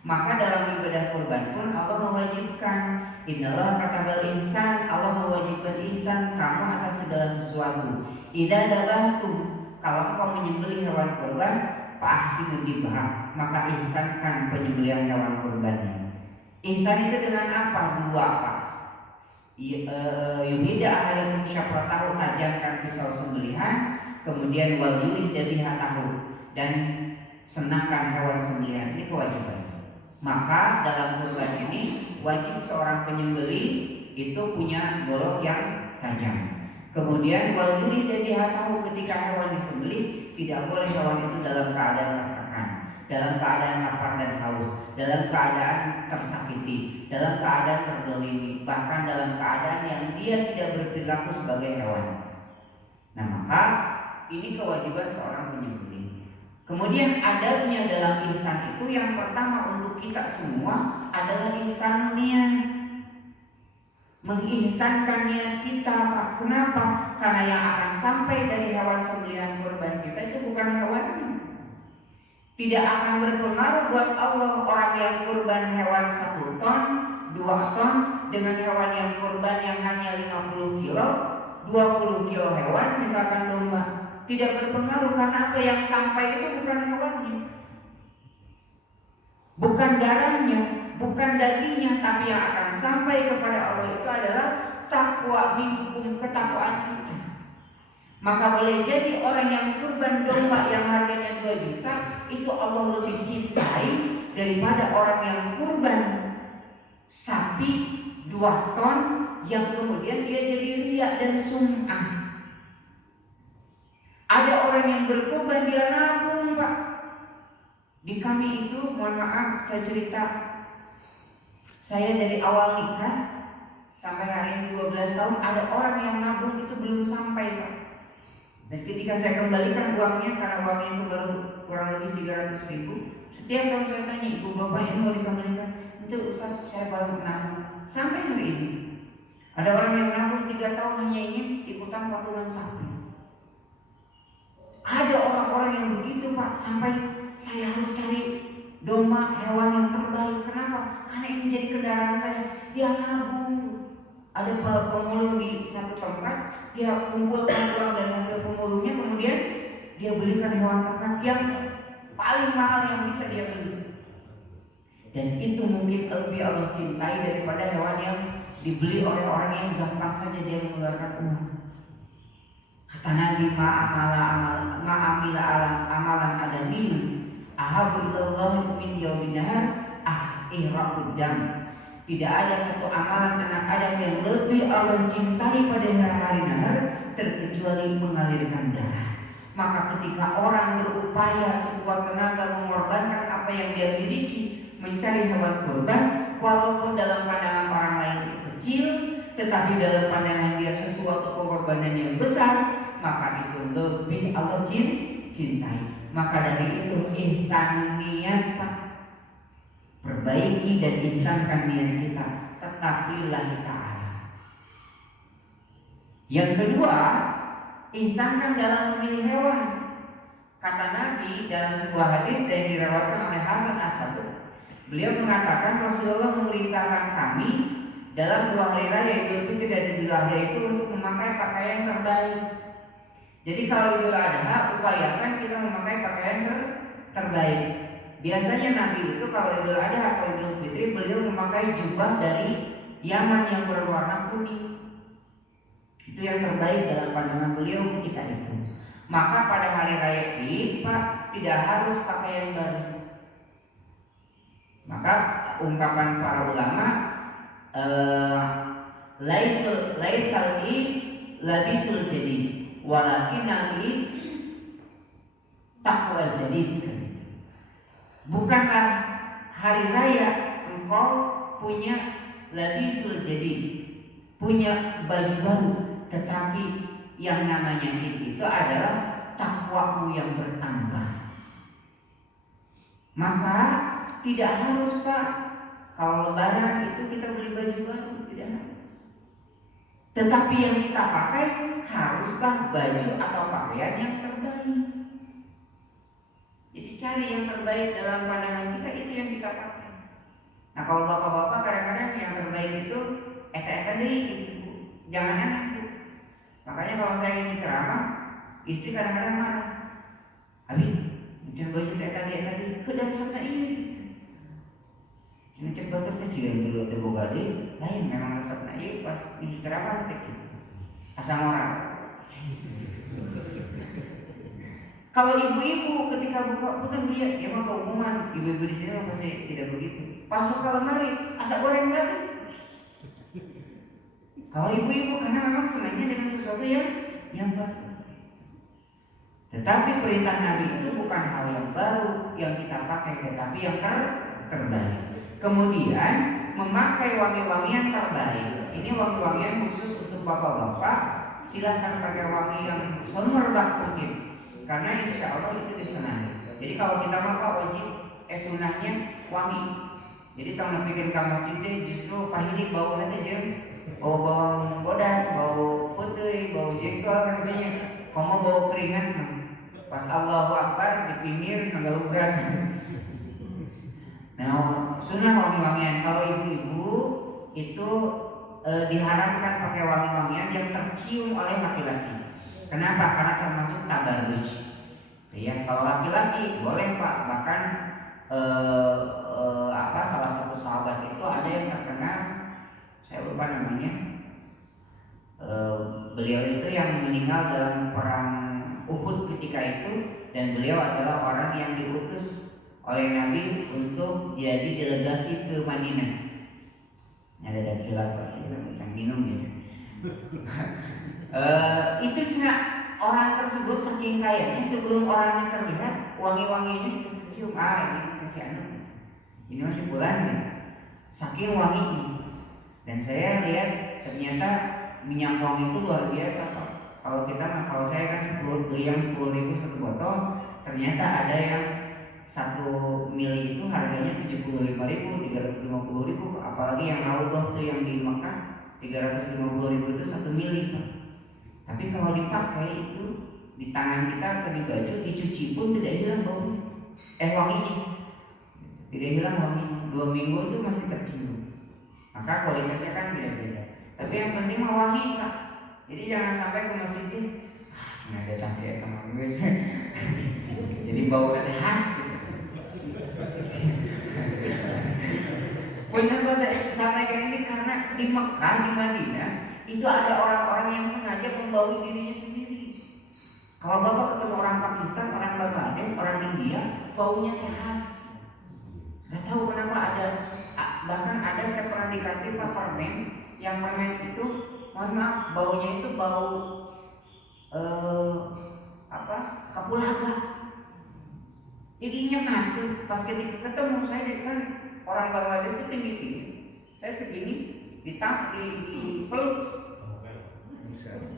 Maka dalam ibadah kurban pun Allah mewajibkan, innallaha katabal ihsan, Allah mewajibkan ihsan kamu atas segala sesuatu. Idza dabahtum, kalau engkau menyembelih hewan kurban, fa'ahsinu dzibha, maka ihsankan penyembelihan hewan kurbannya. Ihsan itu dengan apa? Dua apa? Yuhida ahlikum syafratahu, ajarkan pisau sembelihan, kemudian wal yuhida biha tahu, dan senangkan hewan sembelihan. Ini kewajiban. Maka dalam kurban ini wajib seorang penyembelih itu punya golok yang tajam. Kemudian wal yuhida biha tahu, ketika hewan disembelih tidak boleh hewan itu dalam keadaan tertekan, dalam keadaan lapar dan haus, dalam keadaan tersakiti, dalam keadaan terdolimi, bahkan dalam keadaan yang dia tidak berperilaku sebagai hewan. Nah, maka ini kewajiban seorang penyembelih. Kemudian adabnya dalam ihsan itu yang pertama untuk kita semua adalah ihsan niat, mengihsankan niat kita, Pak. Kenapa? Karena yang akan sampai dari hewan sembelihan kurban kita itu bukan hewannya. Tidak akan berpengaruh buat Allah orang yang kurban hewan 1 ton, 2 ton dengan hewan yang kurban yang hanya 50 kilo, 20 kilo hewan misalkan domba. Tidak berpengaruh karena apa yang sampai itu bukan hewannya, bukan darahnya, bukan dagingnya, tapi yang akan sampai kepada Allah itu adalah takwa minkum, ketakwaan kita. Maka boleh jadi orang yang kurban domba yang harganya 2 juta itu Allah lebih cintai daripada orang yang kurban sapi 2 ton yang kemudian dia jadi riya dan sum'ah. Ada orang yang berkurban dia nabung, Pak. Di kami itu, mohon maaf saya cerita, saya dari awal nikah sampai hari ini 12 tahun, ada orang yang nabung itu belum sampai, Pak. Dan ketika saya kembalikan uangnya, karena uangnya itu baru kurang lebih 300 ribu, setiap tahun saya tanya, ibu bapak ini mau dikembalikan? Itu Ustaz, saya baru nabung. Sampai hari ini ada orang yang nabung 3 tahun hanya ingin ikutan patungan sapi. Ada orang-orang yang begitu, Pak, sampai saya harus cari domba hewan yang terbaik. Kenapa? Karena ini jadi kendaraan saya. Dia nabung. Ada pemulung di satu tempat, dia kumpulkan uang dari hasil pemulungnya, kemudian dia belikan hewan ternak yang paling mahal yang bisa dia beli. Dan itu mungkin lebih Allah cintai daripada hewan yang dibeli oleh orang yang gampang saja dia mengeluarkan uang. Kata Nabi, ma'amila amalan adami ahabu ilallah min yawmin nahar ihraqud dam. Tidak ada satu amalan anak Adam yang lebih Allah cintai pada hari nahar terkecuali mengalirkan darah. Maka ketika orang berupaya sekuat tenaga mengorbankan apa yang dia miliki mencari hewan kurban, walaupun dalam pandangan orang lain itu kecil, tetapi dalam pandangan dia sesuatu pengorbanan yang besar, maka itu lebih Allah cintai. Maka dari itu ihsan niat, Pak. Perbaiki dan ihsankan niat kita, tetap lillahi ta'ala. Yang kedua, ihsankan dalam memilih hewan. Kata Nabi dalam sebuah hadis yang diriwayatkan oleh Hasan As-Saduk, beliau mengatakan Rasulullah memerintahkan kami dalam 2 hari raya Idul Fitri dan Idul Adha itu untuk memakai pakaian terbaik. Jadi kalau Idul Adha upayakan kita memakai pakaian terbaik. Biasanya Nabi itu kalau Idul Adha atau Idul Fitri beliau memakai jubah dari Yaman yang berwarna kuning. Itu yang terbaik dalam pandangan beliau ketika itu. Maka pada hari raya Id, Pak, tidak harus pakaian baru. Maka ungkapan para ulama, laisal id labisul jadid walakin id taqwa jadid. Bukanlah hari raya engkau punya labisul jadid, punya baju baru, tetapi yang namanya itu adalah takwamu yang bertambah. Maka tidak harus Pak. Kalau lebaran itu kita beli baju baru, tidak harus. Tetapi yang kita pakai haruslah baju atau pakaian yang terbaik. Jadi cari yang terbaik dalam pandangan kita, itu yang kita pakai. Nah kalau bapak-bapak kadang-kadang yang terbaik itu eta-eta deh gitu. Jangan enak tuh. Makanya kalau saya ngisi ceramah, istri kadang-kadang marah. Habis, mencet baju eta tadi, kedan sana ini. Mencet baju kecil yang dulu terbuka deh, lain memang resepnya iya pas ngisi ceramah gitu. Asal orang. Kalau ibu-ibu ketika buka punten dia mah keumuman, ibu-ibu di sini pasti tidak begitu. Pas buka lemari, asal goreng lagi. Kalau ibu-ibu karena memang senangnya dengan sesuatu yang baru. Tetapi perintah Nabi itu bukan hal yang baru yang kita pakai, tetapi yang terbaik. Kemudian memakai wangi-wangian terbaik. Ini wangi-wangian khusus untuk bapak-bapak. Silahkan pakai wangi yang semerbak mungkin. Karena insya Allah itu disenangi. Jadi kalau kita makan wajib sunahnya wangi. Jadi kalau bikin kamar masjid justru pahili bau nanti aja, bau bodas, bau putih, bau jengkol katanya. Kamu bau keringat, pas Allahu Akbar di pinggir ngegalugrak. Nah sunah wangi-wangian. Kalau ibu-ibu itu diharamkan pakai wangi-wangian yang tercium oleh laki-laki. Kenapa? Karena termasuk tabarruj. Ya, kalau laki-laki boleh Pak. Bahkan salah satu sahabat itu ada yang terkena, saya lupa namanya. Beliau itu yang meninggal dalam perang Uhud ketika itu, dan beliau adalah orang yang diutus oleh Nabi untuk jadi delegasi ke Madinah. Ada khilaf pasti kita minum ya. Itu cina orang tersebut saking kayanya sebelum orangnya terlihat wangi-wanginya sudah tercium. Ini sisi ini masih bulan ya, saking wanginya. Dan saya lihat ternyata minyak wangi itu luar biasa Pak. Kalau saya kan beli yang 10.000 satu botol, ternyata ada yang 1 mili itu harganya 75.000, 350.000. Apalagi yang Raudhah tuh yang di Mekah 350.000 itu 1 mili Pak. Tapi kalau dipakai itu di tangan kita atau di baju, dicuci pun tidak hilang baunya, wanginya tidak hilang wanginya. 2 minggu itu masih tercium. Maka kualitasnya kan beda-beda. Tapi yang penting mah wangi Pak. Jadi jangan sampai ke masjid nggak datang sih teman gue. Jadi bau ada khas. Punya saya sampaikan ini karena di Mekah, di Madinah itu ada orang-orang yang sengaja membaui dirinya sendiri. Kalau bapak ketemu orang Pakistan, orang Bangladesh, orang India, baunya khas. Gak tahu kenapa ada. Bahkan ada saya pernah dikasih permen, yang permen itu, mohon maaf, baunya itu bau kapulaga. Jadinya tuh pas ketika ketemu saya kan orang Bangladesh itu tinggi-tinggi, saya segini di peluk.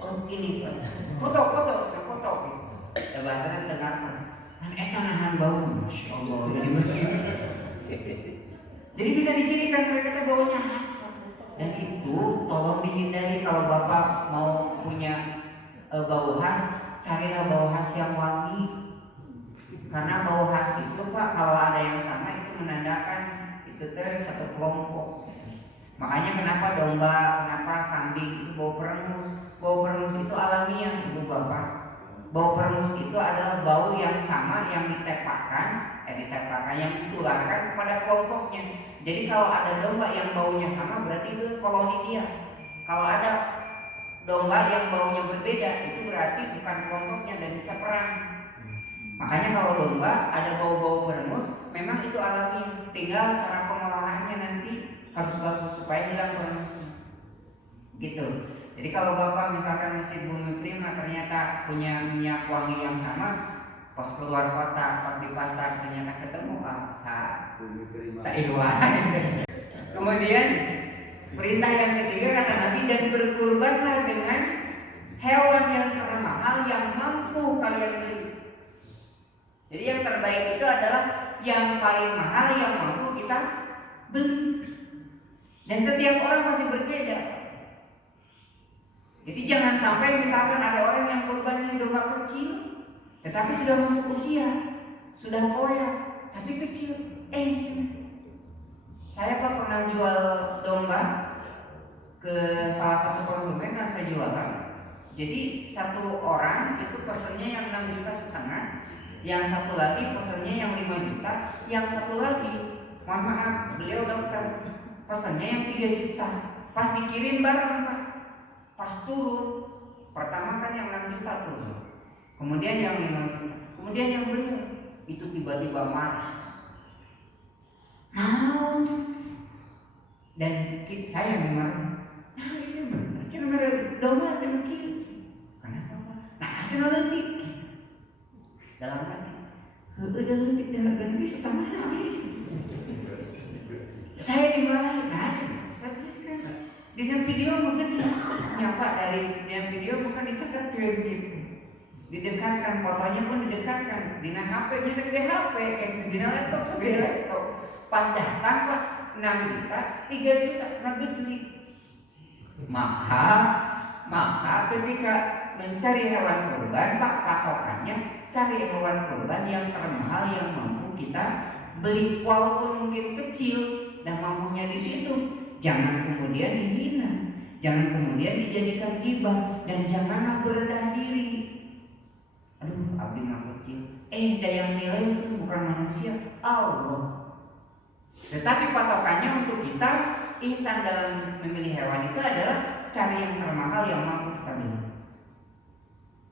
Oh gini, foto. Ya bahasanya dengarkan. Kan nahan bau, masya Allah dari Mesir. Jadi bisa dicirikan mereka baunya khas. Dan itu tolong dihindari kalau bapak mau punya bau khas, carilah bau khas yang wangi. Karena bau khas itu Pak, kalau ada yang sama itu menandakan itu satu kelompok. Makanya kenapa domba, kenapa kambing itu bau perengus. Bau perengus itu alamiah Ibu Bapak. Bau perengus itu adalah bau yang sama yang ditepakkan yang ditularkan kepada kelompoknya. Jadi kalau ada domba yang baunya sama berarti itu koloni dia. Kalau ada domba yang baunya berbeda itu berarti bukan kelompoknya dan bisa perang. Makanya kalau domba ada bau-bau berengus memang itu alami. Tinggal cara pengolahannya nanti harus bagus supaya hilang berengusnya. Gitu. Jadi kalau bapak misalkan masih bumi prima ternyata punya minyak wangi yang sama, pas keluar kota, pas di pasar ternyata ketemu saiwa. Kemudian perintah yang ketiga kata Nabi, dan berkurbanlah dengan hewan yang termahal yang mampu kalian beli. Jadi yang terbaik itu adalah yang paling mahal yang mampu kita beli. Dan setiap orang pasti berbeda. Jadi jangan sampai misalkan ada orang yang kurbannya domba kecil, tetapi sudah masuk usia, sudah koyak, tapi kecil. Saya pernah jual domba ke salah satu konsumen yang saya jualkan. Jadi satu orang itu pesannya yang 6,5 juta, yang satu lagi pesannya yang 5 juta, yang satu lagi, mohon maaf, beliau dokter, pesannya yang 3 juta. Pas dikirim barang Pak, pas turun, pertama kan yang 6 juta turun, kemudian yang 5 juta, kemudian yang beliau itu tiba-tiba marah. Mau, dan saya memang, nah ini benar, cara domba demikian. Kenapa Pak? Nah hasil lebih dalam hati, udah lebih dan bisa sama lagi. Saya dimarahin, saya berikan di dalam video mungkin nyapa dari dalam video mungkin dicegat gitu, didekatkan fotonya pun didekatkan, di HP bisa gede HP, di laptop segede laptop. Pas datang Pak 6 juta, 3 juta nggak gede. Maka ketika mencari hewan kurban Pak, patokannya cari hewan kurban yang termahal yang mampu kita beli, walaupun mungkin kecil dan mampunya di situ. Jangan kemudian dihina, jangan kemudian dijadikan gibah, dan janganlah berendah diri. Aduh, abdi mah kecil. Daya nilai itu bukan manusia, Allah. Tetapi patokannya untuk kita ihsan dalam memilih hewan itu adalah cari yang termahal yang mampu kita beli.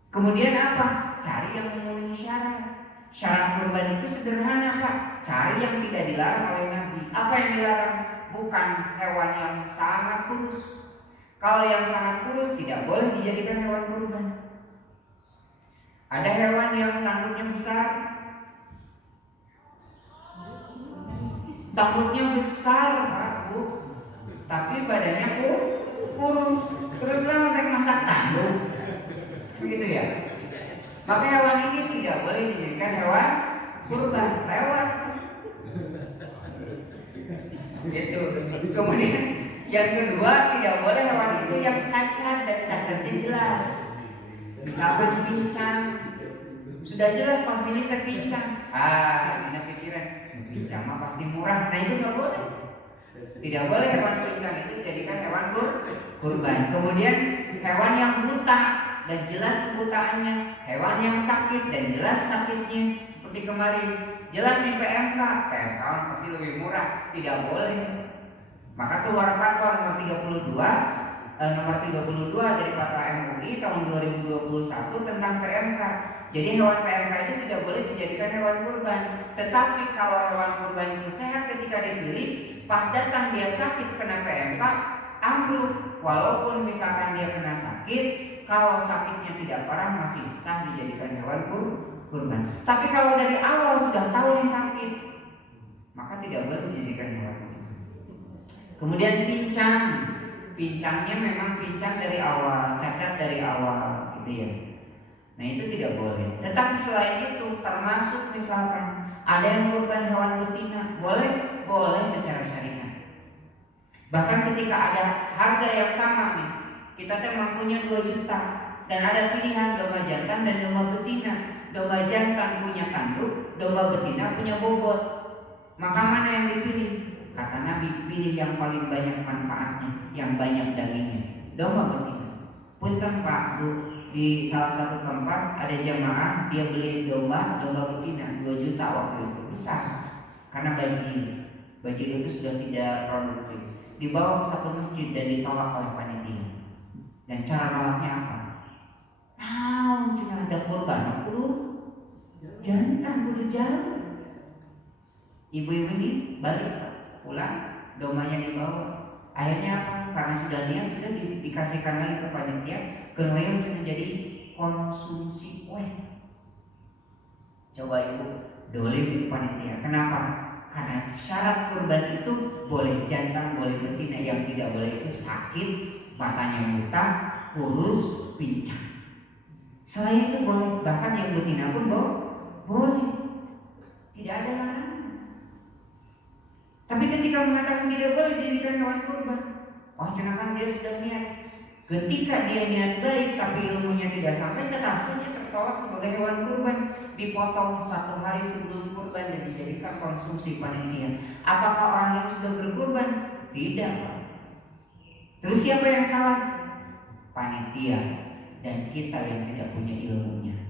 Kemudian apa? Cari yang memenuhi syarat. Syarat kurban itu sederhana Pak, cari yang tidak dilarang oleh Nabi. Apa yang dilarang? Bukan hewan yang sangat kurus. Kalau yang sangat kurus tidak boleh dijadikan hewan kurban. Ada hewan yang tanduknya besar, Pak Bu, tapi badannya kurus. Terus mereka masak tanduk, begitu ya. Maka hewan ini tidak boleh dijadikan hewan kurban, lewat. Gitu. Kemudian yang kedua, tidak boleh hewan itu yang cacat, dan cacatnya jelas. Misalkan pincang, sudah jelas pasti ini terpincang. Ini pikiran pincang mah pasti murah. Nah itu nggak boleh. Tidak boleh hewan pincang itu dijadikan hewan kurban. Kemudian hewan yang buta dan jelas kebutaannya, hewan yang sakit dan jelas sakitnya, seperti kemarin jelas di PMK pasti lebih murah, tidak boleh. Maka keluar fatwa nomor 32 dari fatwa MUI tahun 2021 tentang PMK. Jadi hewan PMK itu tidak boleh dijadikan hewan kurban. Tetapi kalau hewan kurban itu sehat ketika dibeli, pas datang dia sakit kena PMK, ambruk. Walaupun misalkan dia kena sakit, kalau sakitnya tidak parah masih sah dijadikan hewan kurban. Tapi kalau dari awal sudah tahu dia sakit, maka tidak boleh dijadikan hewan kurban. Kemudian pincangnya memang pincang dari awal, cacat dari awal, gitu ya. Nah itu tidak boleh. Tetapi selain itu, termasuk misalkan ada yang kurban hewan betina, boleh secara syariat. Bahkan ketika ada harga yang sama nih, kita mampunya 2 juta, dan ada pilihan domba jantan dan domba betina. Domba jantan punya tanduk, domba betina punya bobot. Maka mana yang dipilih? Kata Nabi, pilih yang paling banyak manfaatnya, yang banyak dagingnya, domba betina. Punten Pak Bu, di salah satu tempat ada jamaah, dia beli domba betina 2 juta waktu itu, besar, karena bajir itu sudah tidak produktif. Dibawa ke satu masjid dan ditolak oleh panitia. Dan cara nolaknya apa? Cuma ada korban, jangan udah jauh. Ibu-ibu ini balik pulang, domanya dibawa. Akhirnya apa? Karena sudah niat, sudah dikasihkan lagi ke panitia, kemudian sudah menjadi konsumsi Coba ibu dolim ke panitia. Kenapa? Karena syarat kurban itu boleh jantan, boleh betina. Yang tidak boleh itu sakit, matanya buta, kurus, pincang. Selain itu boleh, bahkan yang betina pun boleh. Tidak ada larangan. Tapi ketika mengatakan tidak boleh dijadikan hewan kurban, wacanakan dia sudah niat. Ketika dia niat baik tapi ilmunya tidak sampai, tetapnya tertolak sebagai hewan kurban, dipotong 1 hari sebelum kurban dan dijadikan konsumsi panitia. Apakah orang yang sudah berkurban? Tidak. Terus siapa yang salah? Panitia dan kita yang tidak punya ilmunya.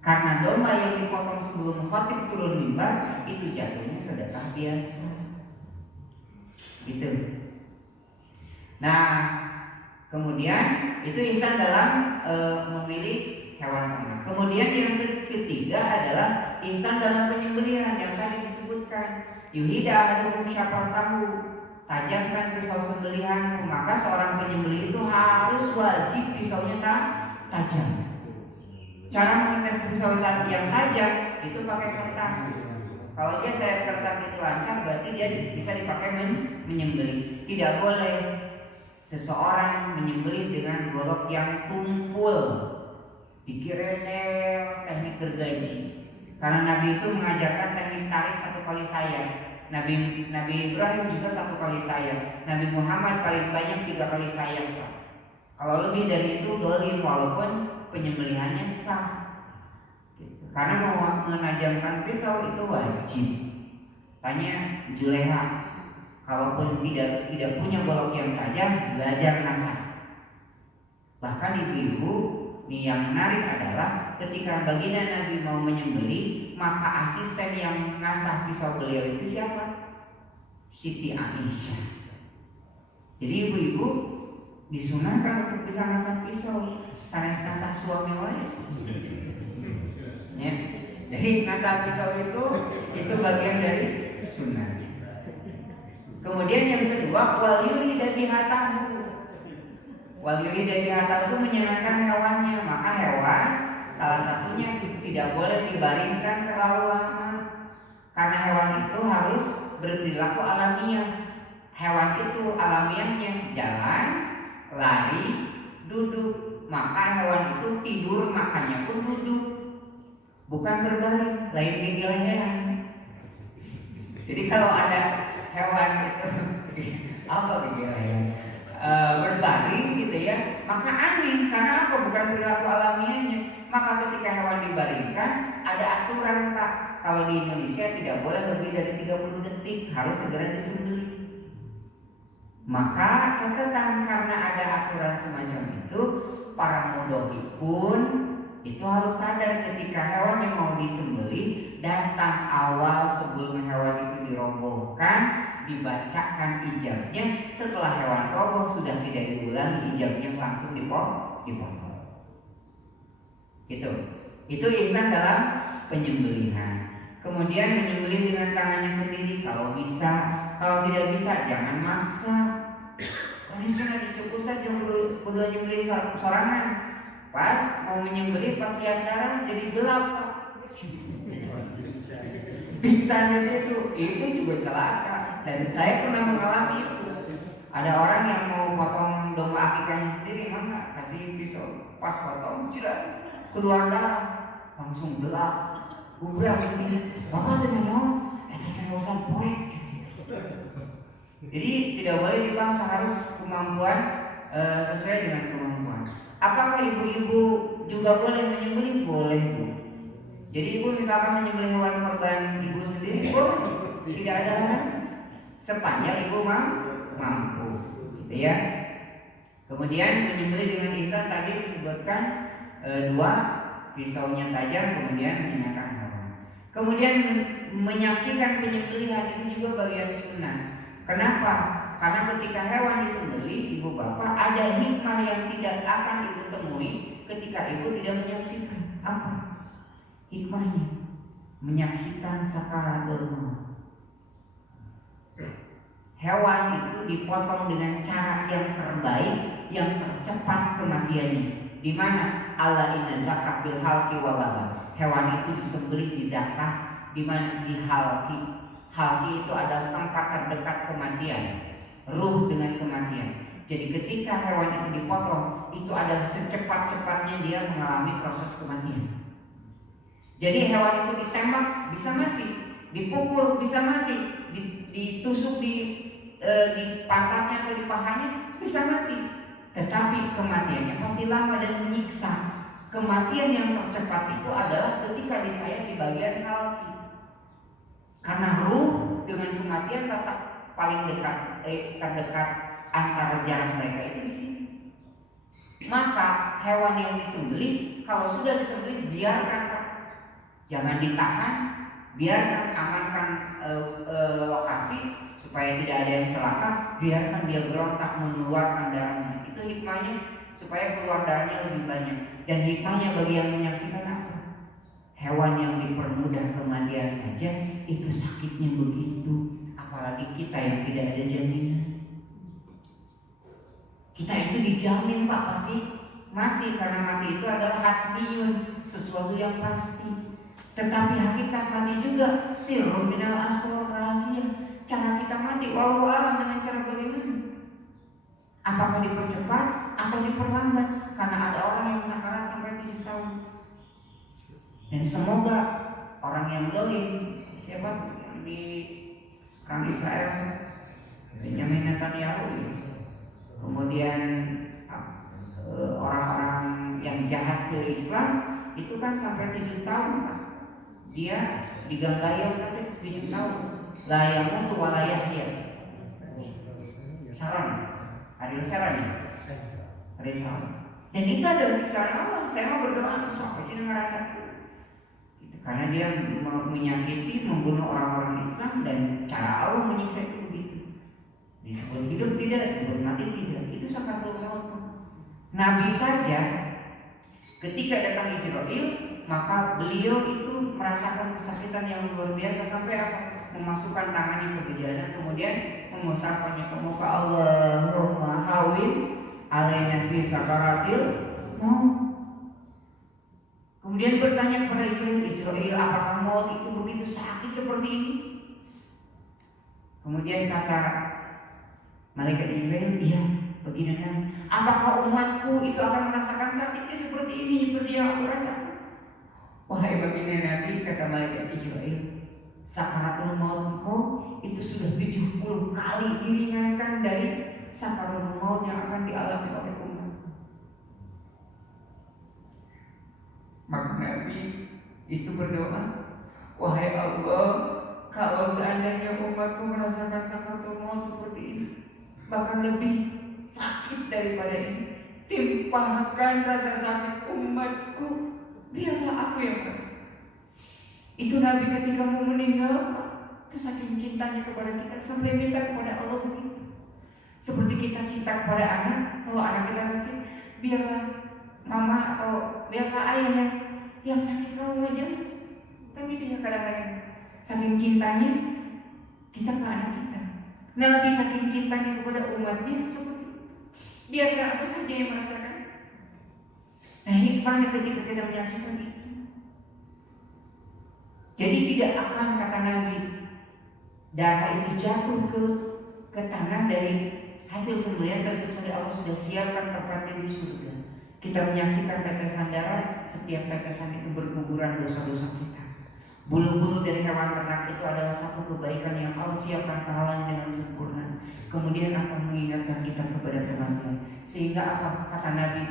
Karena domba yang dipotong sebelum khatib turun mimbar itu jatuhnya sedekah biasa. Gitu. Nah, kemudian itu ihsan dalam memilih hewan ternak. Kemudian yang ketiga adalah ihsan dalam penyembelihan yang tadi disebutkan. Yuhida ahadukum syafatahu, tajamkan pisau sembelihan. Maka seorang penyembelih itu harus wajib pisaunya tajam. Cara mengetes pisau yang tajam itu pakai kertas. Kalau dia saya kertas itu lancar, berarti dia bisa dipakai menyembelih. Tidak boleh seseorang menyembelih dengan golok yang tumpul, dikira teknik gergaji. Karena Nabi itu mengajarkan teknik tarik 1 kali sayap. Nabi Ibrahim juga 1 kali sayap. Nabi Muhammad paling banyak 3 kali sayap. Kalau lebih dari itu dolim, walaupun penyembelihannya sah. Karena mau menajamkan pisau itu wajib. Tanya Juleha, kalaupun tidak punya golok yang tajam, belajar nasah. Bahkan ibu-ibu nih yang menarik adalah ketika baginda Nabi mau menyembelih, maka asisten yang nasah pisau beliau itu siapa? Siti Aisyah. Jadi ibu-ibu disunahkan untuk bisa nasah pisau, sanes nasah suami wae. Ya. Jadi nasah pisau itu bagian dari sunnah. Kemudian yang kedua, wal yurida bihatahu. Wal yurida bihatahu itu menyenangkan hewannya. Maka hewan salah satunya tidak boleh dibaringkan terlalu lama. Karena hewan itu harus berperilaku alamiah. Hewan itu alamiahnya jalan, lari, duduk. Maka hewan itu tidur, makannya pun duduk, bukan berbaring, lain gigi-leheran. Jadi kalau ada hewan itu apa gigi-leheran berbaring gitu ya, maka aneh. Karena apa? Bukan perilaku alamiahnya. Maka ketika hewan dibaringkan ada aturan, Pak. Kalau di Indonesia tidak boleh lebih dari 30 detik, harus segera disembelih. Maka catatan, karena ada aturan semacam itu, para mudhohi pun itu harus sadar ketika hewan yang mau disembelih datang awal sebelum hewan itu dirobohkan, dibacakan ijabnya. Setelah hewan roboh sudah tidak diulang, ijabnya langsung dipotong. Itu ihsan dalam penyembelihan. Kemudian menyembelih dengan tangannya sendiri kalau bisa. Kalau tidak bisa jangan maksa. Ini sudah dicukup saja, kudu menyembelih sorangan. Pas mau menyembelih pas lihat darah jadi gelap, Pak. Pingsannya itu juga celaka. Dan saya pernah mengalami itu. Ada orang yang mau potong domba akikahnya sendiri, mana kasih pisau, pas potong jelas keluar darah, langsung gelap. Gubrak ini, bapak tuh mau, saya usah poek. Jadi tidak boleh dipaksa, harus kemampuan sesuai dengan kemampuan. Apakah ibu-ibu juga boleh menyembelih? Boleh, Bu. Jadi ibu misalkan menyembelih hewan kurban ibu sendiri, boleh, tidak ada sepanjang ibu mampu, gitu ya. Kemudian menyembelih dengan ihsan tadi disebutkan 2, pisaunya tajam, kemudian menyenangkan hewan. Kemudian menyaksikan penyembelihan itu juga bagian sunnah. Kenapa? Karena ketika hewan disembelih, ibu bapak, ada hikmah yang tidak akan ibu temui ketika ibu tidak menyaksikan. Apa hikmahnya? Menyaksikan sakaratul maut. Hewan itu dipotong dengan cara yang terbaik, yang tercepat kematiannya. Di mana? Ala inna zakat bil halqi walaba. Hewan itu disembelih di dakah, di mana? Di halqi. Halqi itu adalah tempat terdekat kematian, ruh dengan kematian. Jadi ketika hewan itu dipotong, itu adalah secepat-cepatnya dia mengalami proses kematian. Jadi hewan itu ditembak bisa mati, dipukul bisa mati, ditusuk di pantatnya atau di pahanya bisa mati. Tetapi kematiannya pasti lama dan menyiksa. Kematian yang tercepat itu adalah ketika disayat di bagian hati. Karena ruh dengan kematian tetap paling dekat, terdekat antara jarak mereka itu di sini. Maka hewan yang disembelih, kalau sudah disembelih biarkan, jangan ditahan, biarkan, amankan lokasi supaya tidak ada yang celaka, biarkan dia berontak mengeluarkan darahnya. Itu hikmahnya supaya keluar darahnya lebih banyak. Dan hikmahnya bagi yang menyaksikan apa? Hewan yang dipermudah kematian saja itu sakitnya begitu, apalagi kita yang tidak ada jaminan. Kita itu dijamin Pak pasti mati, karena mati itu adalah hatmiyun, sesuatu yang pasti. Tetapi hakikat mati juga sirrun minal asrar, rahasia. Cara kita mati wallahu alam dengan cara bagaimana? Apakah dipercepat atau diperlambat? Karena ada orang yang sakarat sampai 7 tahun. Dan semoga orang yang dolim, siapa yang di perang Israel, Benyamin Netanyahu, kemudian orang-orang yang jahat ke Islam itu kan sampai 7 tahun Pak. Dia diganggayang sampai 7 tahun. Layamu tu walayahnya. Saran, adil saran ya. Adil saran. Dan itu adalah siksaan Allah. Saya mau berdoa sampai sini ngerasa karena dia menyakiti, membunuh orang-orang Islam, dan cara Allah menyiksa itu begitu. Disebut hidup tidak, disebut mati tidak. Itu sakaratul maut. Nabi saja ketika datang Israel, maka beliau itu merasakan kesakitan yang luar biasa sampai apa? Memasukkan tangannya ke jalan, kemudian mengusapkannya ke muka, Allahumma hawin alaina fi sakaratil maut. Kemudian bertanya kepada Israel, apakah maut itu begitu sakit seperti ini? Kemudian kata malaikat Israel, iya begini kan. Apakah umatku itu akan merasakan sakitnya seperti ini, seperti yang aku rasakan? Wahai baginda Nabi, kata malaikat Israel, sakaratul maut itu sudah 70 kali diringankan dari sakaratul maut yang akan dialami oleh umat. Maka Nabi itu berdoa, wahai Allah, kalau seandainya umatku merasakan sakaratul maut seperti ini, bahkan lebih sakit daripada ini, timpahkan rasa sakit umatku, biarlah aku yang merasa. Itu Nabi ketika mau meninggal, itu saking cintanya kepada kita sampai minta kepada Allah begitu. Seperti kita cinta kepada anak, kalau anak kita sakit, biarlah mama atau biarlah ayah yang sakit kamu aja. Kan gitu ya kadang-kadang. Saking cintanya kita ke anak kita. Nabi saking cintanya kepada umatnya seperti biarlah apa saja yang merasakan. Nah hikmahnya ketika kita menyaksikan itu. Jadi tidak akan, kata Nabi, darah itu jatuh ke tanah dari hasil sembelihan, dan itu Allah sudah siapkan tempatnya di surga. Kita menyaksikan tetesan darah, setiap tetesan itu berguguran dosa-dosa kita. Bulu-bulu dari hewan ternak itu adalah satu kebaikan yang Allah siapkan pahalanya dengan sempurna. Kemudian akan mengingatkan kita kepada kematian. Sehingga apa? Kata Nabi,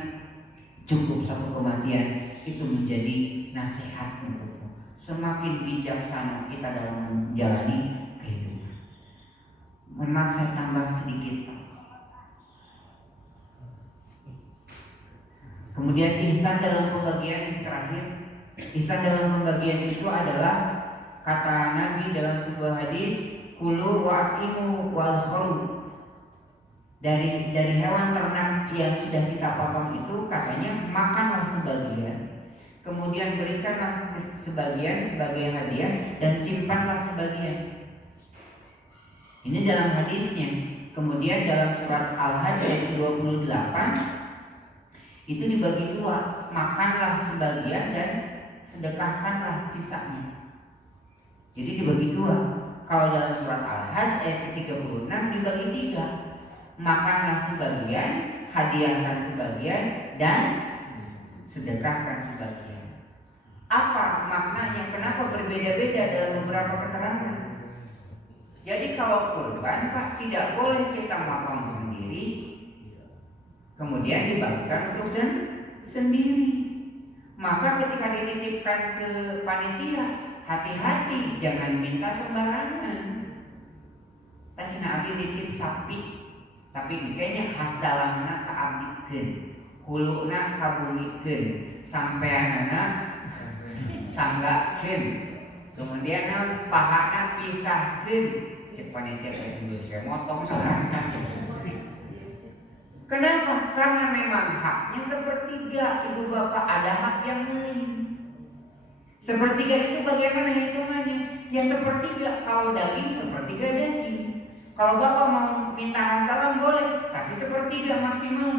cukup satu kematian itu menjadi nasihat untukmu. Semakin bijaksana kita dalam menjalani kehidupan. Memang saya tambah sedikit. Kemudian ihsan dalam pembagian yang terakhir. Ihsan dalam pembagian itu adalah kata Nabi dalam sebuah hadis, kulu wa'imu wal khuru. Dari hewan ternak yang sudah kita potong itu katanya makanlah sebagian, kemudian berikanlah sebagian sebagai hadiah, dan simpanlah sebagian. Ini dalam hadisnya. Kemudian dalam surat Al-Hajj ayat 28 itu dibagi dua, makanlah sebagian dan sedekahkanlah sisanya. Jadi dibagi dua. Kalau dalam surat Al-Hajj ayat 36 dibagi tiga, makanlah sebagian, hadiahkan sebagian, dan sedekahkan sebagian. Apa maknanya? Kenapa berbeda-beda dalam beberapa keterangan? Jadi kalau kurban Pak tidak boleh kita motong sendiri kemudian dibagikan untuk sendiri. Maka ketika dititipkan ke panitia, hati-hati jangan minta sembarangan. Tasna abdi nitip sapi, tapi kayaknya khas dalamna kaabdikeun, huluna kabungikeun, sampeanana sanggakeun, kemudian pahana pisahkeun. Cek panitia kayak dulu saya motong serangan. Kenapa? Karena memang haknya sepertiga, ibu bapak, ada hak yang lain. Sepertiga itu bagaimana hitungannya? Ya sepertiga, kalau daging sepertiga daging. Kalau bapak mau minta hasalam boleh, tapi sepertiga maksimal.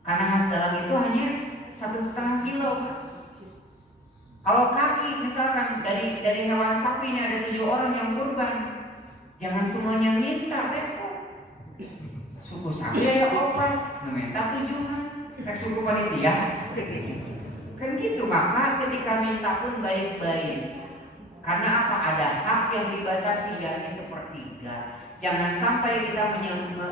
Karena hasalam itu hanya 1,5 kilo. Kalau kaki misalkan dari hewan sapi ini ada 7 orang yang kurban, jangan semuanya minta, repot. Suku sapi ya opat, meminta 7-an, suku panitia. Kan gitu, maka ketika minta pun baik-baik. Karena apa? Ada hak yang dibatasi yakni sepertiga. Jangan sampai kita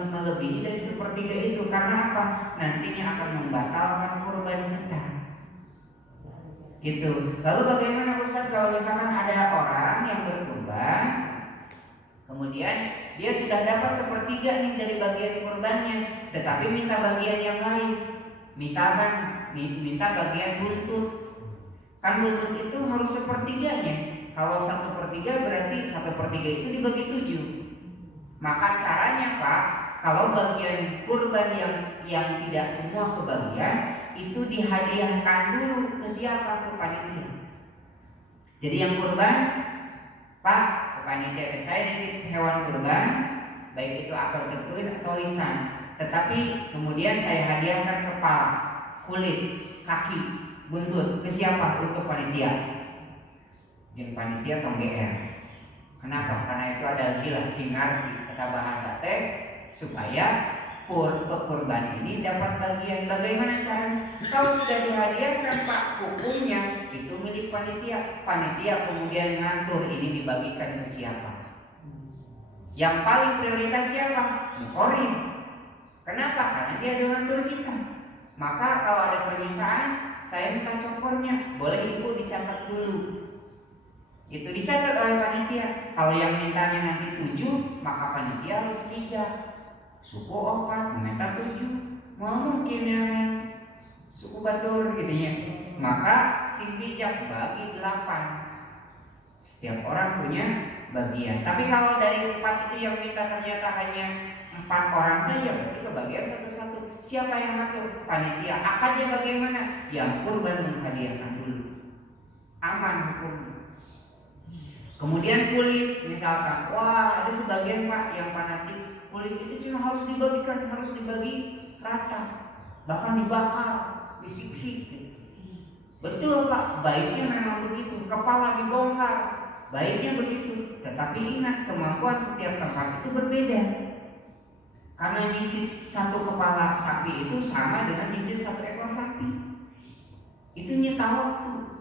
melebihi dari sepertiga itu. Karena apa? Nantinya akan membatalkan kurban kita. Gitu. Lalu bagaimana Ustaz kalau misalkan ada orang yang berkurban, kemudian dia sudah dapat sepertiga nih dari bagian kurbannya, tetapi minta bagian yang lain. Misalkan minta bagian buntut. Kan buntut itu harus sepertiganya. Kalau 1/3 berarti 1/3 itu dibagi 7. Maka caranya Pak, kalau bagian kurban yang tidak semua kebagian, itu dihadiahkan dulu ke siapa? Ke panitia. Jadi yang kurban, Pak, ke panitia, saya nitip hewan kurban, baik itu akar tertulis atau lisan. Tetapi kemudian saya hadiahkan kepala, kulit, kaki, buntut ke siapa? Untuk panitia. Jeung panitia tong GR. Kenapa? Karena itu ada gila singar kata bahasa teh supaya kurban ini dapat bagian. Bagaimana caranya? Kalau sudah dihadiahkan Pak, hukumnya itu milik panitia. Panitia kemudian ngatur ini dibagikan ke siapa. Yang paling prioritas siapa? Muhrim. Kenapa? Karena dia donatur kita. Maka kalau ada permintaan, saya minta cokornya. Boleh ibu dicatat dulu. Itu dicatat oleh panitia. Kalau yang mintanya nanti 7, maka panitia harus bijak. Suku opat meminta 7, mau mungkin yang suku batur gitu ya. Maka si bijak bagi 8. Setiap orang punya bagian. Tapi kalau dari 4 itu yang minta ternyata hanya 4 orang saja, berarti kebagian satu-satu. Siapa yang ngatur? Panitia. Akadnya bagaimana? Yang kurban menghadiahkan dulu. Aman hukum. Kemudian kulit, misalkan, wah ada sebagian Pak yang fanatik, kulit itu cuma harus dibagikan, harus dibagi rata, bahkan dibakar, disik-sik. Betul Pak, baiknya memang begitu. Kepala dibongkar, baiknya begitu. Tetapi ingat, kemampuan setiap tempat itu berbeda. Karena nyisik satu kepala sapi itu sama dengan nyisik 1 ekor sapi. Itu nyita waktu.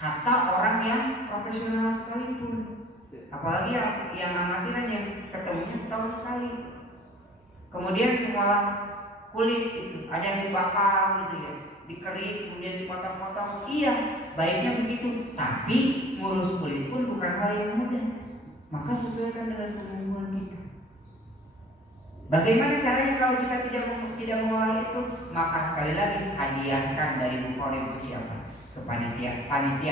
Hatta orang yang profesional sekalipun, apalagi yang amatiran yang ketemunya setahun sekali. Kemudian mengolah kulit itu, ada yang dibakar gitu ya, dikerik kemudian dipotong-potong. Iya, baiknya begitu. Tapi ngurus kulit pun bukan hal yang mudah. Maka sesuaikan dengan kemampuan kita. Bagaimana caranya kalau kita tidak mengolah itu? Maka sekali lagi hadiahkan dari muhrim ke siapa? Ke panitia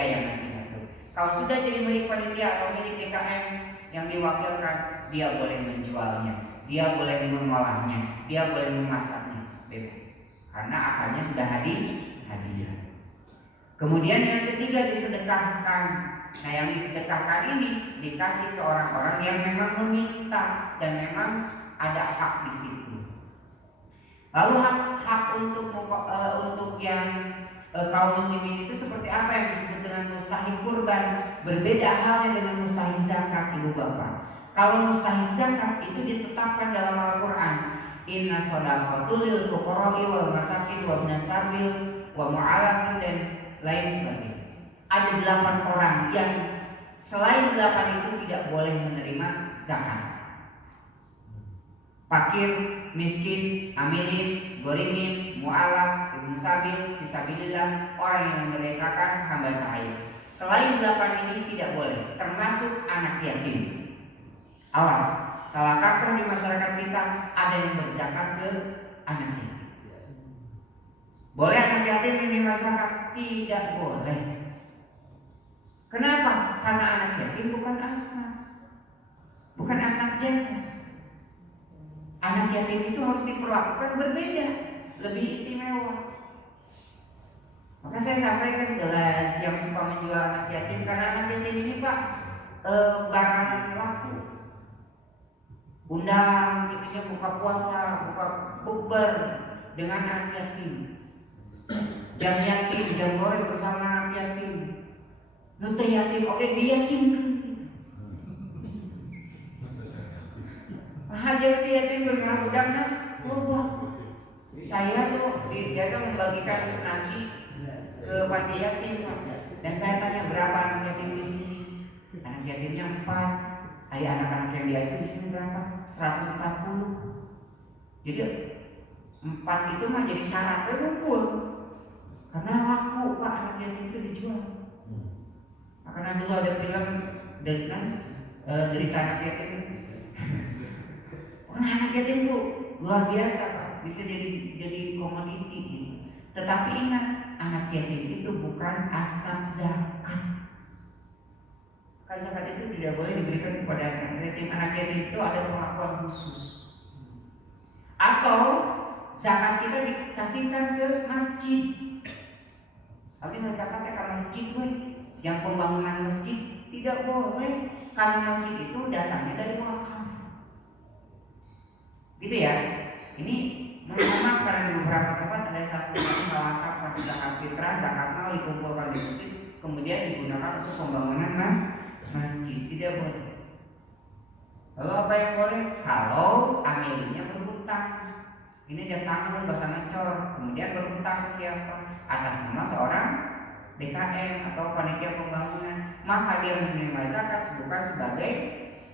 yang nanti ngatur. Kalau sudah jadi milik panitia atau milik DKM yang diwakilkan, dia boleh menjualnya, dia boleh mengolahnya, dia boleh memasaknya, bebas. Karena akalnya sudah hadiah. Kemudian yang ketiga disedekahkan. Nah yang disedekahkan ini dikasih ke orang-orang yang memang meminta dan memang ada hak di situ. Lalu hak untuk yang kaum muslimin itu seperti apa yang disebut dengan mustahil kurban? Berbeda halnya dengan mustahil zakat, ibu bapak. Kalau mustahil zakat itu ditetapkan dalam Al-Quran, inna shadaqatul lil fuqara'i wal masakin wa ibnas sabil wa mu'allafin dan lain sebagainya. Ada 8 orang yang Selain 8 itu tidak boleh menerima zakat. Fakir, miskin, amilin, gorimin, mu'alaf, ibnu sabil, fisabilillah, orang yang memerdekakan hamba sahaya. Selain 8 ini tidak boleh, termasuk anak yatim. Awas, salah kaprah di masyarakat kita ada yang berzakat ke anak yatim. Boleh anak yatim menerima zakat? Tidak boleh. Kenapa? Karena anak yatim bukan asnaf, bukan asnaf jantan. Anak yatim itu harus diperlakukan berbeda, lebih istimewa. Maka saya sampaikan jelas yang suka menjual anak yatim, karena anak yatim ini Pak barang laku. Undang gitunya buka puasa, buka bukber dengan anak yatim. Jam yatim, jam goreng bersama anak yatim. Nute yatim, oke dia yatim. Hajar dia yatim berkah udangnya, saya tuh biasa membagikan nasi ke panti yatim, dan saya tanya berapa anak yatim di sini. Anak yatimnya 4. Ayah anak-anak yang biasa di sini berapa? 140. Jadi 4 itu mah jadi syarat kumpul. Karena laku Pak anak yatim itu dijual. Karena dulu ada film dengan derita anak yatim. Anak yatim itu luar biasa Pak, bisa jadi komoditi. Tetapi ingat, anak yatim itu bukan asnaf zakat. Zakat itu tidak boleh diberikan kepada anak yatim. Anak yatim itu ada perlakuan khusus. Atau zakat kita dikasihkan ke masjid. Tapi zakatnya ke masjid, yang pembangunan masjid tidak boleh, karena masjid itu datangnya dari wakaf. Gitu ya. Ini memang karena di beberapa tempat ada satu salah kaprah zakat fitrah, zakat mal dikumpulkan di masjid, kemudian digunakan untuk pembangunan masjid. Tidak boleh. Lalu apa yang boleh? Kalau amilnya berhutang. Ini dia tanggung bahasa ngecor, kemudian berhutang ke siapa? Atas nama seorang DKM atau panitia pembangunan, maka dia menerima zakat bukan sebagai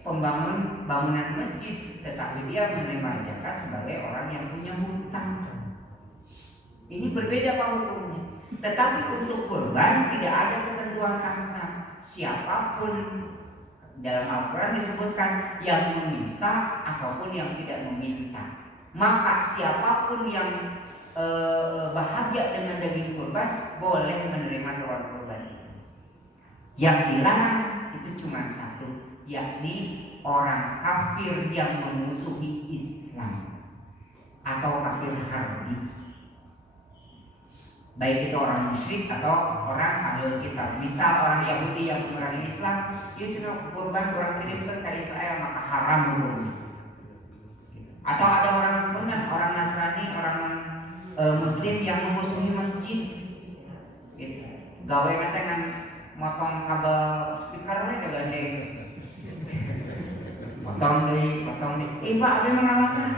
pembangun bangunan masjid, tetapi dia menerima zakat sebagai orang yang punya hutang. Ini berbeda Pak hukumnya. Tetapi untuk kurban tidak ada ketentuan asnaf. Siapapun, dalam Al-Quran disebutkan yang meminta ataupun yang tidak meminta. Maka siapapun yang bahagia dengan daging kurban boleh menerima hewan kurban itu. Yang dilarang itu cuma satu, yakni orang kafir yang memusuhi Islam atau kafir harbi, baik itu orang musyrik atau orang ahlul kitab. Misal orang Yahudi yang memerangi Islam, dia cuma kurban orang kirimkan ke Israel, maka haram hukumnya. Atau ada orang benar, orang Nasrani, orang Muslim yang memusuhi masjid, gitu. Gawe dengan motong kabel speakernya gede, potong deh. Pak, ada pengalaman.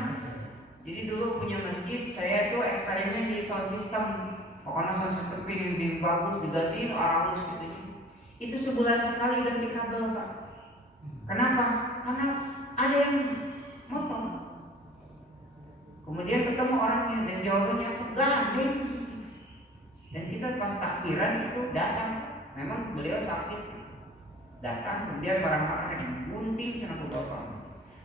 Jadi dulu punya masjid, saya tuh eksperimen di sound system. Pokoknya sound system ini bagus, digantiin halus gitu. Itu sebulan sekali ganti kabel Pak. Kenapa? Karena ada yang motong. Kemudian ketemu orangnya dan jawabannya gandeng. Dan kita pas takbiran itu datang, memang beliau sakit, datang kemudian barang-barang yang gunting sana bapak.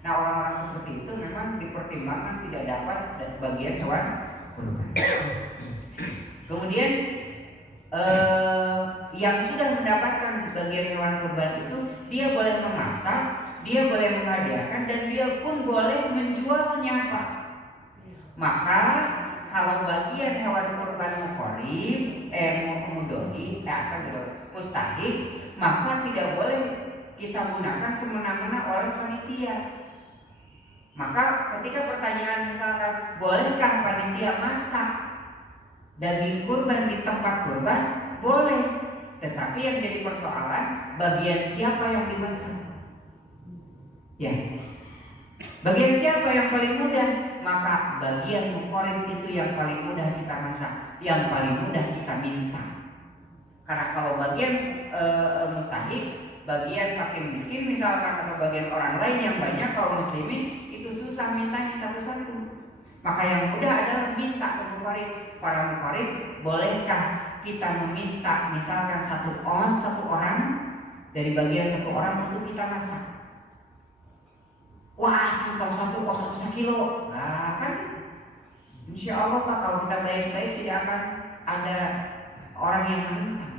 Nah orang-orang seperti itu memang dipertimbangkan tidak dapat bagian hewan kurban. Kemudian yang sudah mendapatkan bagian hewan kurban itu dia boleh memasak, dia boleh menghadiahkan, dan dia pun boleh menjualnya Pak. Maka kalau bagian hewan kurban muqarrib, mudohi, mustahik, maka tidak boleh kita gunakan semena-mena oleh panitia. Maka ketika pertanyaan misalkan, bolehkah panitia masak daging kurban di tempat kurban? Boleh. Tetapi yang jadi persoalan, bagian siapa yang dimasak? Ya, bagian siapa yang paling mudah? Maka bagian muqarrib itu yang paling mudah kita masak, yang paling mudah kita minta. Karena kalau bagian mustahik bagian fakir miskin misalkan atau bagian orang lain yang banyak kaum muslimin itu susah mintanya satu-satu. Maka yang mudah adalah minta ke mufarid. Para mufarid, bolehkah kita meminta misalkan satu orang dari bagian satu orang untuk kita masak? Wah, contoh satu sekilo. Nah kan, insya Allah Pak, kalau kita baik-baik tidak akan ada orang yang meminta.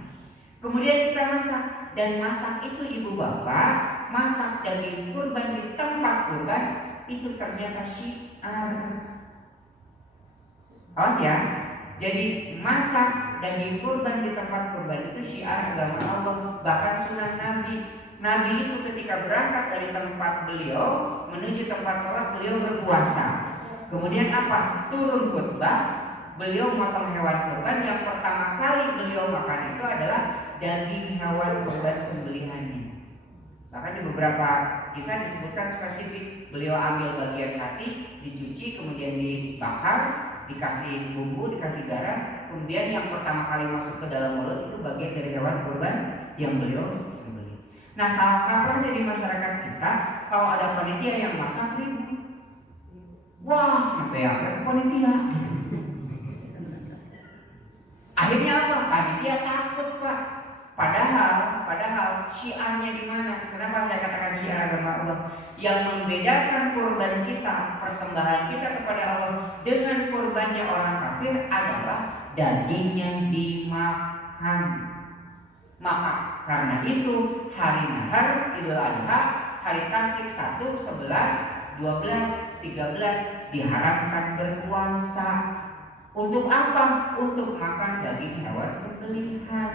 Kemudian kita masak, dan masak itu ibu bapak, masak daging kurban di tempat kurban itu ternyata syiar. Awas ya. Jadi masak daging kurban di tempat kurban itu syiar agama Allah, bahkan sunnah Nabi. Nabi itu ketika berangkat dari tempat beliau menuju tempat sholat, beliau berpuasa. Kemudian apa? Turun khutbah, beliau motong hewan kurban. Yang pertama kali beliau makan itu adalah daging hewan kurban sembelihannya. Bahkan di beberapa kisah disebutkan spesifik, beliau ambil bagian hati, dicuci, kemudian dibakar, dikasih bumbu, dikasih garam. Kemudian yang pertama kali masuk ke dalam mulut itu bagian dari hewan kurban yang beliau sembelih. Nah, salah kaprahnya di masyarakat kita, kalau ada panitia yang masak ribut. Wah, sampai apa panitia? Akhirnya apa? Panitia takut, Pak. Padahal syiarnya di mana? Kenapa saya katakan syiar agama Allah? Yang membedakan kurban kita, persembahan kita kepada Allah dengan kurbannya orang kafir adalah dagingnya dimakan. Maka karena itu hari nahar, Idul Adha, hari tasyrik 1, 11, 12, 13 diharamkan berpuasa. Untuk apa? Untuk makan daging hewan sembelihan.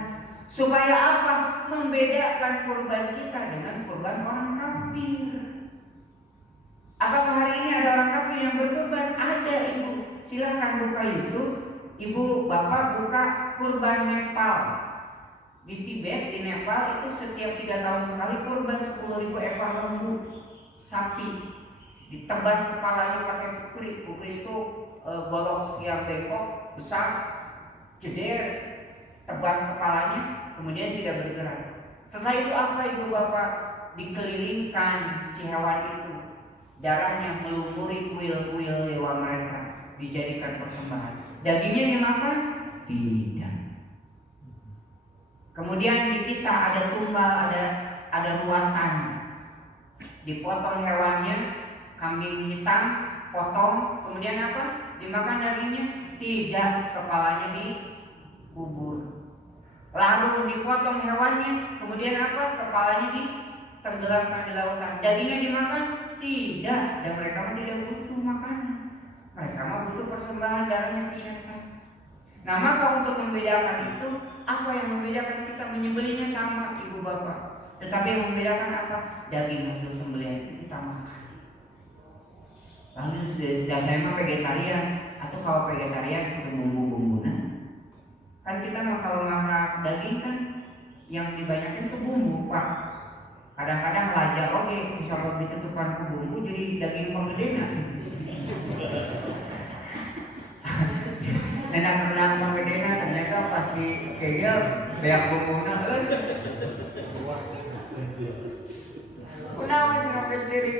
Supaya apa? Membedakan kurban kita dengan kurban orang kafir. Apakah hari ini ada orang kafir yang berkurban? Ada, ibu. Silakan buka YouTube. Ibu, bapak buka kurban Nepal. Di Tibet, di Nepal itu setiap 3 tahun sekali kurban 10.000 ekor lembu sapi. Ditebas kepalanya pakai kukri. Kukri itu golok yang bengkok, besar, jeder, tebas kepalanya, kemudian tidak bergerak. Setelah itu apa ibu bapak? Dikelilingkan si hewan itu, darahnya melumuri kuil-kuil dewa mereka, dijadikan persembahan. Dagingnya dimakan? Tidak. Kemudian di kita ada tumbal, ada ruatan. Dipotong hewannya, kambing hitam, potong, kemudian apa? Dimakan dagingnya? Tidak, kepalanya dikubur. Lalu dipotong hewannya, kemudian apa? Kepalanya ditenggelamkan di lautan. Dagingnya dimakan? Tidak, dan mereka tidak butuh makanan. Mereka butuh persembahan darahnya ke syaitan. Nah, maka untuk membedakan itu, apa yang membedakan kita menyembelihnya sama ibu bapak, tetapi yang membedakan apa? Daging hasil sembelihan itu kita makan. Lalu sudah saya mah vegetarian, atau kalau vegetarian itu bumbu-bumbu. Kan kita kalau masak daging kan yang dibanyakin itu bumbu, Pak. Kadang-kadang laja oke bisa ditentukan ke bumbu jadi daging pegedena. Nenek kenang pegedena ternyata pas di kegel beak bumbuna. Kenapa sampai diri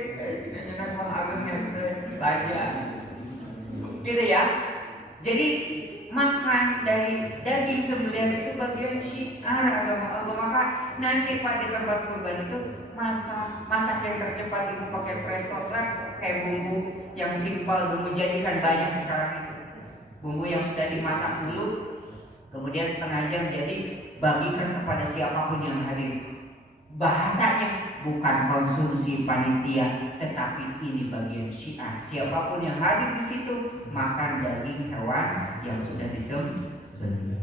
nenek mau agusnya laja. Gitu ya. Jadi makan dari daging sembelihan itu bagian syiar agama Allah. Maka nanti pada tempat kurban itu masak yang tercepat ibu pakai presto kan, kayak bumbu yang simpel, bumbu jadikan banyak sekarang itu. Bumbu yang sudah dimasak dulu, kemudian setengah jam jadi, bagikan kepada siapapun yang hadir. Bahasanya bukan konsumsi panitia, tetapi ini bagian syiar. Siapapun yang hadir di situ makan daging hewan yang sudah disembelih.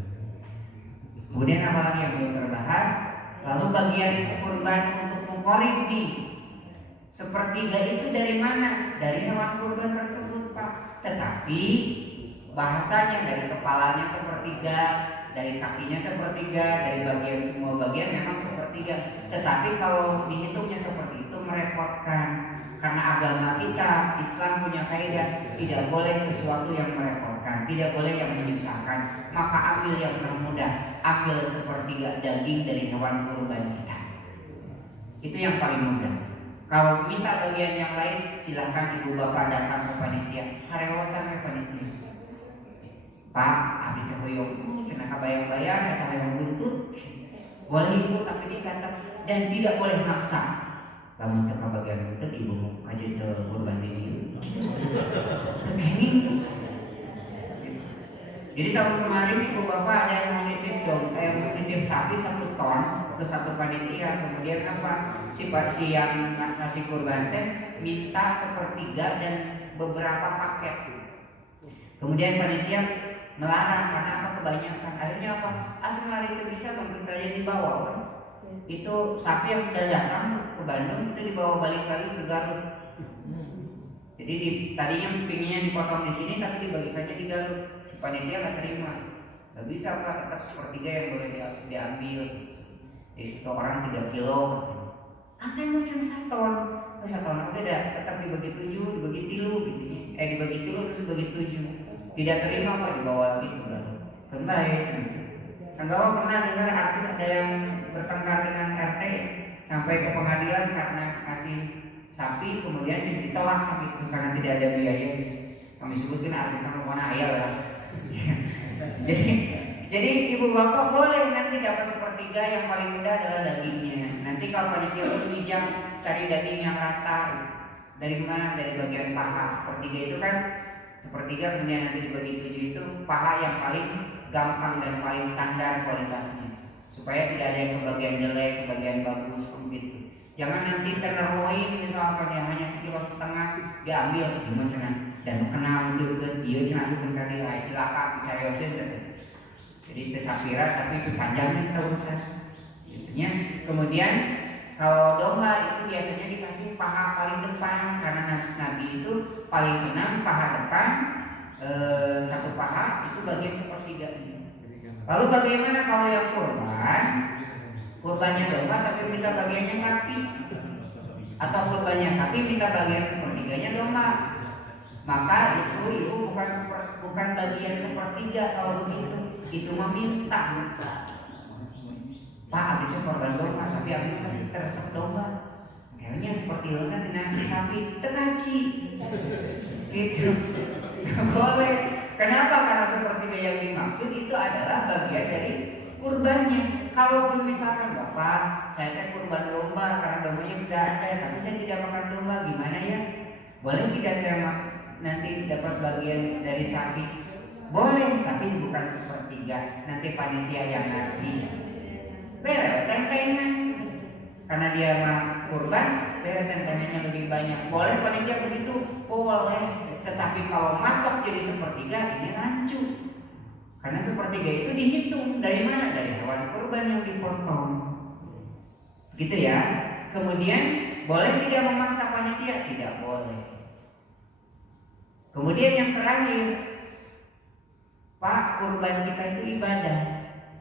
Kemudian apa lagi yang belum terbahas? Lalu bagian kurban untuk mengkorek nih, sepertiga itu dari mana? Dari hewan kurban tersebut, Pak. Tetapi bahasanya dari kepalanya sepertiga, dari kakinya sepertiga, dari bagian semua bagian memang sepertiga. Tetapi kalau dihitungnya seperti itu merepotkan. Karena agama kita, Islam punya kaidah, tidak boleh sesuatu yang merepotkan, tidak boleh yang menyusahkan. Maka ambil yang termudah, ambil sepertiga daging dari hewan kurban kita. Itu yang paling mudah. Kalau minta bagian yang lain, silahkan ibu bapak datang ke panitia. Harewasan ke panitia. Pak, abdi teh hoyong cenah kabayang-bayang eta hoyong buntut. Boleh ibu tapi dicatat dan tidak boleh maksa. Lamun teu kabagian buntut ibu aja teu kurban di dieu. Jadi tahun kemarin ibu bapak ada yang menitip sapi 1 ton ke satu panitia, kemudian apa si yang ngasih kurban teh minta 1/3 dan beberapa paket. Kemudian panitia melarang karena apa, kebanyakan. Akhirnya apa? Asal hari itu bisa mengkritanya dibawa. Itu sapi yang sudah datang ke Bandung itu dibawa balik lagi ke Garut. Jadi tadinya pinginnya dipotong di sini tapi dibagikannya di Garut. Si panitia nggak terima. Nggak bisa Pak, tetap 1/3 yang boleh diambil. Jadi 1 orang 3 kilo. Kan saya mesen 1 ton. 1 ton oke dah, tetap dibagi 7, dibagi 3 gitu. Dibagi 3 terus dibagi 7. Tidak terima Pak, dibawa lagi ke Garut. Kembali. Kan Bapak pernah dengar artis ada yang bertengkar dengan RT sampai ke pengadilan karena kasih sapi kemudian ditolak gitu karena tidak ada biaya. Kami sebutkan artis sama mana ayah lah. jadi ibu bapak boleh nanti dapat 1/3, yang paling mudah adalah dagingnya. Nanti kalau panitia berpijak cari daging yang rata. Dari mana? Dari bagian paha. 1/3 itu kan 1/3 kemudian nanti dibagi 7 itu paha yang paling gampang dan paling standar kualitasnya. Supaya tidak ada yang kebagian jelek, kebagian bagus begitu. Jangan nanti tenderloin misalkan yang hanya 1,5 kilo diambil gimana dan kenal juga dia langsung kali lain silakan cari. Jadi tesapira tapi panjangnya terus. Intinya kemudian kalau domba itu biasanya dikasih paha paling depan karena Nabi itu paling senang paha depan, 1 paha itu bagian 1/3. Lalu bagaimana kalau yang kurbannya domba tapi minta bagiannya sapi, atau kurbannya sapi minta bagian 1/3-nya domba, maka itu ibu bukan bagian 1/3 kalau begitu, itu meminta. Pak, itu korban domba tapi abis masih teresep domba, kayaknya seperti lengkap dengan sapi tekaci gitu. Boleh. Kenapa? Karena 1/3 yang dimaksud itu adalah bagian dari kurbannya. Kalau misalkan Bapak, saya teh kurban domba karena dombanya sudah ada, tapi saya tidak makan domba, gimana ya? Boleh tidak saya nanti dapat bagian dari sapi? Boleh, tapi bukan 1/3. Nanti panitia yang ngasih. Beres tentengan. Karena dia mah kurban, beres tentengannya lebih banyak. Boleh panitia begitu? Boleh. Tetapi kalau matok jadi 1/3 ini rancu. Karena 1/3 itu dihitung dari mana? Dari hewan kurban yang dipotong. Gitu ya. Kemudian boleh tidak memaksa panitia? Tidak boleh. Kemudian yang terakhir, Pak, kurban kita itu ibadah.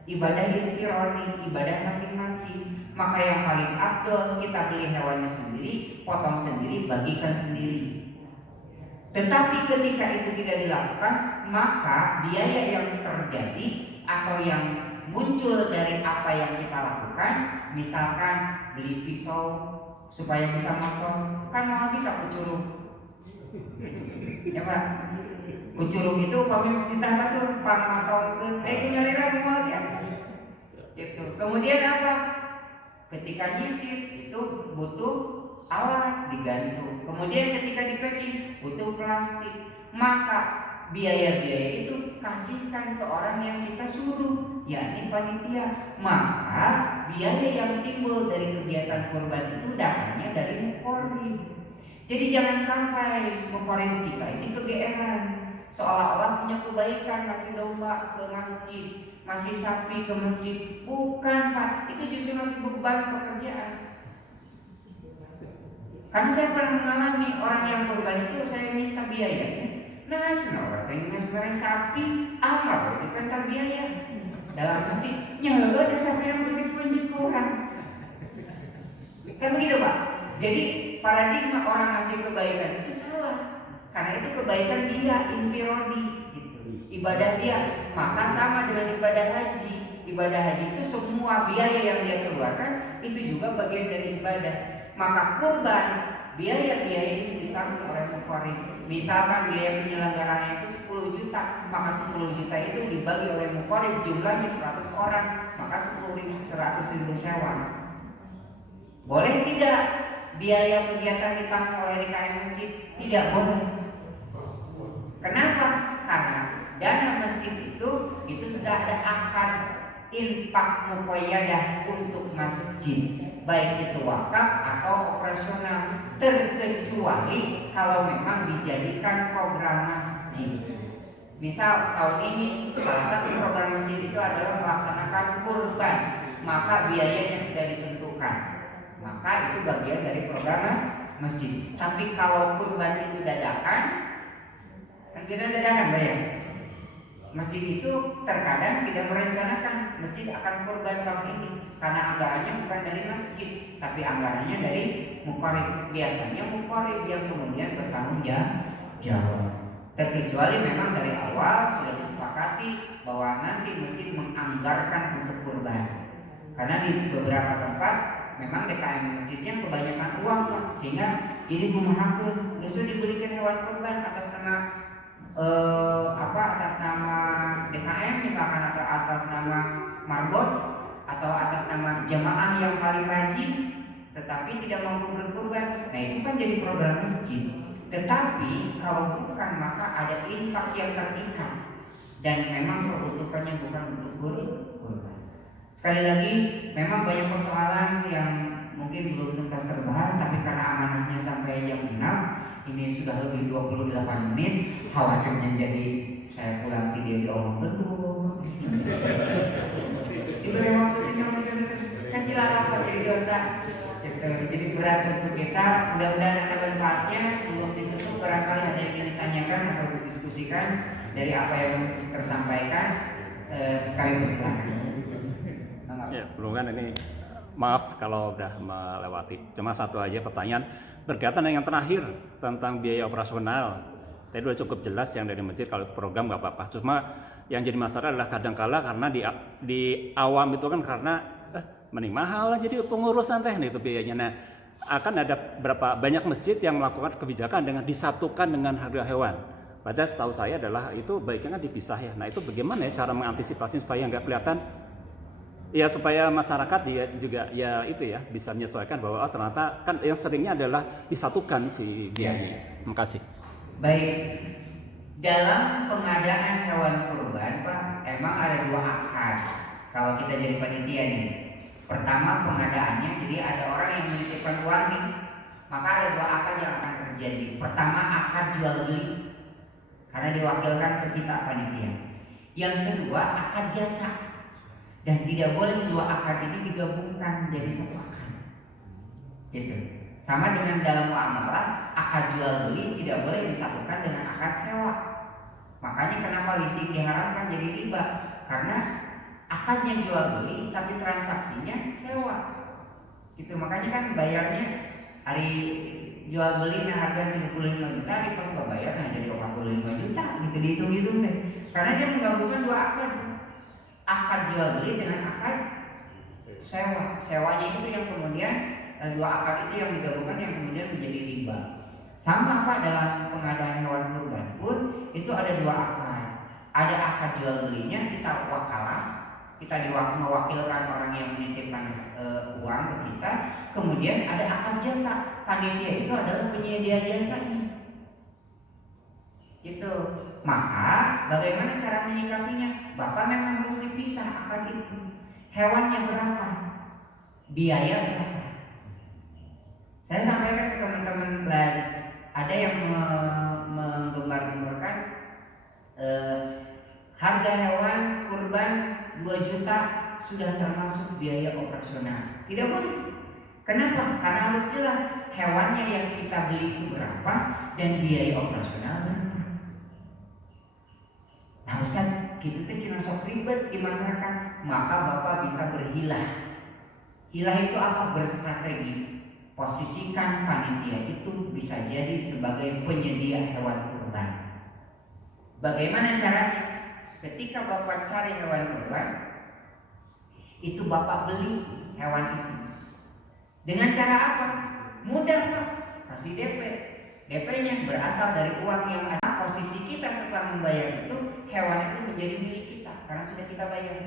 Ibadah intironi, ibadah masing-masing. Maka yang paling afdol kita beli hewannya sendiri, potong sendiri, bagikan sendiri. Tetapi ketika itu tidak dilakukan, maka biaya yang terjadi atau yang muncul dari apa yang kita lakukan, misalkan beli pisau supaya bisa motong, kan mau bisa kucurung, ya Pak. Kucurung itu kami minta betul Pak motong, nyalira mau ya. Gitu. Kemudian apa? Ketika nyisir itu butuh alat digantung. Kemudian ketika di packing butuh plastik. Maka biaya-biaya itu kasihkan ke orang yang kita suruh, yakni panitia. Maka biaya yang timbul dari kegiatan kurban itu datangnya dari mukorim. Jadi jangan sampai mukorim kita ini kegeeran, seolah-olah punya kebaikan ngasih domba ke masjid, ngasih sapi ke masjid. Bukan Pak, itu justru masih beban pekerjaan. Karena saya pernah mengalami orang yang kurban itu saya minta biayanya. Nah, orang yang sebenarnya sapi apa itu kan biaya. Dalam arti nyala ada sapi yang begitu kurang. Kan begitu Pak. Jadi paradigma orang ngasih kebaikan itu salah. Karena itu kebaikan dia infirodi gitu. Ibadah dia. Maka sama dengan ibadah haji. ibadah haji itu semua biaya yang dia keluarkan itu juga bagian dari ibadah. Maka kurban, biaya-biaya itu ditanggung oleh muqarrib. Misalkan biaya penyelenggaraan itu 10 juta, maka 10 juta itu dibagi oleh muqarrib, jumlahnya 100 orang, maka 100.000 sewa. Boleh tidak biaya kegiatan ditanggung oleh DKM masjid? Tidak boleh. Kenapa? Karena dana masjid itu sudah ada akad infak muqayyadah untuk masjid, baik itu wakaf atau operasional, terkecuali kalau memang dijadikan program masjid. Misal tahun ini salah satu program masjid itu adalah melaksanakan kurban, maka biayanya sudah ditentukan, maka itu bagian dari program masjid. Tapi kalau kurban itu dadakan, kan kita dadakan bayar. Masjid itu terkadang tidak merencanakan masjid akan kurban tahun ini karena anggarannya bukan dari masjid, tapi anggarannya dari muqarrib. Biasanya muqarrib yang kemudian bertanggung jawab. Terkecuali memang dari awal sudah disepakati bahwa nanti masjid menganggarkan untuk kurban. Karena di beberapa tempat memang DKM masjidnya kebanyakan uang, sehingga ini memahami justru diberikan hewan kurban atas nama atas nama DKM misalkan, atau atas nama marbot, atau atas nama jamaah yang paling rajin tetapi tidak mampu berkurban. Nah itu kan jadi program masjid. Tetapi kalau bukan, maka ada infak yang terikat dan memang peruntukannya bukan untuk kurban. Sekali lagi, memang banyak persoalan yang mungkin belum tuntas terbahas, tapi karena amanahnya sampai jam 6, ini sudah lebih 28 menit, khawatirnya jadi saya pulang tidur di omong betul. Diberi waktu tinggal kan cilaka jadi dosa. Jadi berat untuk kita. Mudah-mudahan ada manfaatnya. Sebelum ditutup, barangkali ada yang ingin ditanyakan atau didiskusikan dari apa yang tersampaikan, kami persilakan. Ya, belum kan ini. Maaf kalau udah melewati. Cuma satu aja pertanyaan berkaitan dengan yang terakhir tentang biaya operasional. Tadi udah cukup jelas yang dari masjid, kalau program nggak apa-apa. Cuma yang jadi masalah adalah kadang-kala karena di awam itu kan karena mending mahal lah jadi pengurusan teknik itu biayanya. Nah, akan ada banyak masjid yang melakukan kebijakan dengan disatukan dengan harga hewan. Padahal setahu saya adalah itu baiknya kan dipisah ya. Nah itu bagaimana ya cara mengantisipasi supaya nggak kelihatan? Ya supaya masyarakat dia juga ya itu ya bisa menyesuaikan bahwa ternyata kan yang seringnya adalah disatukan si biayanya. Terima kasih. Baik, dalam pengadaan hewan kurban Pak, emang ada 2 akad. Kalau kita jadi panitia nih, pertama pengadaannya, jadi ada orang yang menitipkan uang nih, maka ada 2 akad yang akan terjadi. Pertama akad jual beli, karena diwakilkan ke kita panitia. Yang kedua akad jasa. Dan tidak boleh 2 akad ini digabungkan jadi 1 akad. Gitu. Sama dengan dalam muamalah, akad jual beli tidak boleh disatukan dengan akad sewa. Makanya kenapa leasing diharamkan jadi riba? Karena akadnya jual beli tapi transaksinya sewa. Gitu. Makanya kan bayarnya hari jual beli harga 35 juta, hari pas bayar jadi 45 juta. Gitu dihitung-hitung deh. Karena dia menggabungkan 2 akad. Akad jual beli dengan akad sewa. Sewanya itu yang kemudian 2 akad itu yang digabungkan yang kemudian menjadi riba. Sama Pak dalam pengadaan hewan kurban pun itu ada 2 akad. Ada akad jual belinya, kita wakalah, kita mewakilkan orang yang menitipkan uang ke kita. Kemudian ada akad jasa, panitia itu adalah penyedia jasanya. Itu. Maka bagaimana cara menyikapinya? Bapak memang harus dipisah akad itu. Hewannya berapa? Biaya berapa? Saya sampaikan ke teman-teman kelas, ada yang menggembar-gemborkan harga hewan kurban 2 juta sudah termasuk biaya operasional. Tidak boleh. Kenapa? Karena harus jelas hewannya yang kita beli itu berapa dan biaya operasional berapa. Nah Ustaz, gitu tuh cuma sok ribet di masyarakat. Maka Bapak bisa berhilah. Hilah itu apa? Berstrategi. Posisikan panitia itu bisa jadi sebagai penyedia hewan kurban. Bagaimana caranya? Ketika Bapak cari hewan kurban, Itu Bapak beli hewan itu. Dengan cara apa? Mudah Pak, kasih DP. DP-nya berasal dari uang yang ada. Posisi kita setelah membayar itu, hewan itu menjadi milik kita karena sudah kita bayar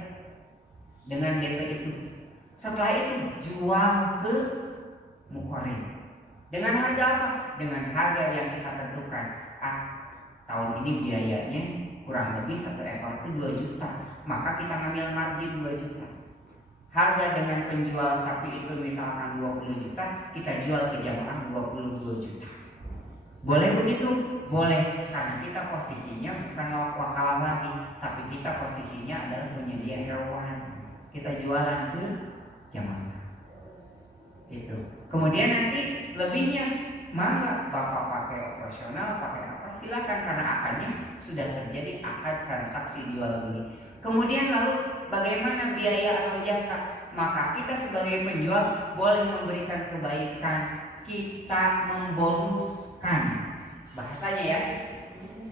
dengan DP itu. Setelah itu jual ke mukorin. Dengan harga apa? Dengan harga yang kita tentukan. Tahun ini biayanya kurang lebih 1 ekor itu 2 juta. Maka kita ngambil margin 2 juta. Harga dengan penjual sapi itu misalkan 20 juta, kita jual ke jamaah 22 juta. Boleh begitu? Boleh, karena kita posisinya bukan wakalah lagi, tapi kita posisinya adalah penyedia hewan. Kita jualan ke jamaah. Itu. Kemudian nanti lebihnya maka Bapak pakai operasional, pakai apa silakan, karena akadnya sudah terjadi akad transaksi jual beli. Kemudian lalu bagaimana biaya atau jasa? Maka kita sebagai penjual boleh memberikan kebaikan, kita membonuskan, bahasanya ya,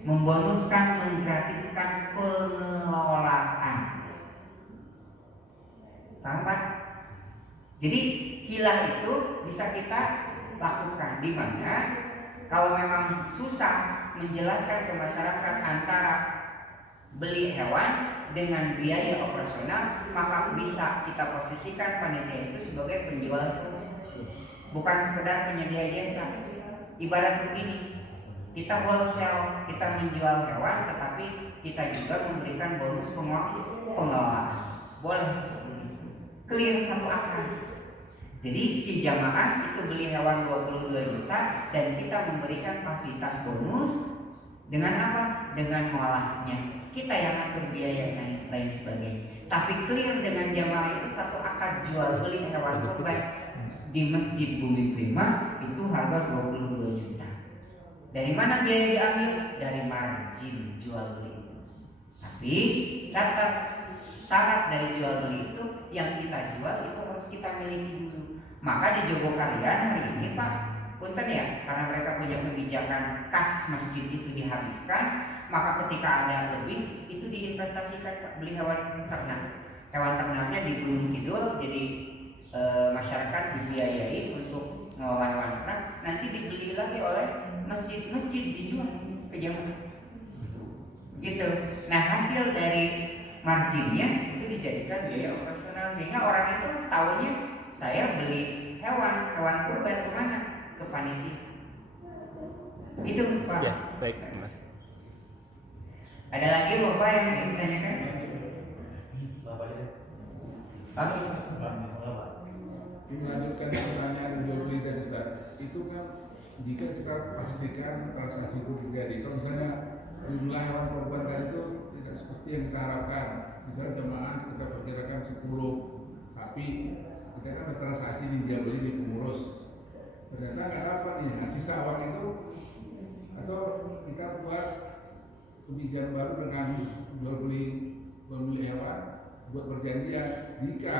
membonuskan, menggratiskan pengelolaan. Paham Pak? Jadi hilah itu bisa kita lakukan di mana kalau memang susah menjelaskan ke masyarakat antara beli hewan dengan biaya operasional, maka bisa kita posisikan panitia itu sebagai penjual, bukan sekedar penyedia jasa. Ibarat begini, kita wholesale, kita menjual hewan, tetapi kita juga memberikan bonus pengelolaan. Boleh, clear satu akad. Jadi si jamaah itu beli hewan 22 juta dan kita memberikan fasilitas bonus dengan apa? Dengan mengolahnya. Kita yang atur biaya dan lain sebagainya. Tapi clear dengan jamaah itu satu akad jual beli hewan kurban di Masjid Bumi Prima itu harga 22 juta. Dari mana biaya diambil? Dari margin jual beli. Tapi catat, syarat dari jual beli itu yang kita jual itu harus kita miliki dulu. Maka di Jogokarian hari ini Pak, punten ya, karena mereka punya kebijakan kas masjid itu dihabiskan, maka ketika ada lebih itu diinvestasikan Pak, beli hewan ternak. Hewan ternaknya di Gunung Kidul, jadi masyarakat dibiayai untuk mengolah hewan ternak, nanti dibeli lagi oleh masjid dijual ke jamaah. Gitu. Nah hasil dari marginnya itu dijadikan biaya operasional, sehingga orang itu tahunya saya beli hewan kurban kemana? Ke panitia. Itu Pak. Ya, baik Mas. Ada lagi Bapak yang ingin ditanyakan? Oke. Melanjutkan pertanyaan jual beli tadi Ustaz, itu kan jika kita pastikan transaksi itu terjadi, kalau misalnya jumlah hewan korban tadi itu tidak seperti yang kita harapkan, misalnya jemaah kita perkirakan 10 sapi, kita kan transaksi di jual beli di pengurus, ternyata nggak dapat nih sisa uang itu, atau kita buat kebijakan baru dengan jual beli hewan buat perjanjian, jika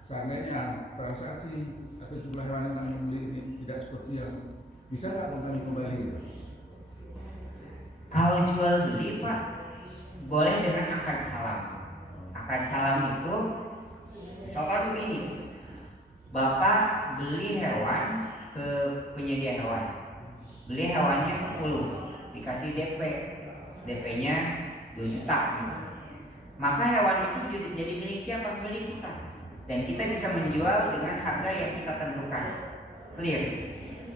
seandainya transaksi atau jumlah hewan yang membeli ini tidak seperti yang bisa nggak kembali? Kalau jual beli Pak, boleh dengan akad salam. Akad salam itu soal begini, Bapak beli hewan ke penyedia hewan, beli hewannya 10, dikasih DP-nya 2 juta. Maka hewan itu jadi milik siapa? Milik kita. Dan kita bisa menjual dengan harga yang kita tentukan. Clear.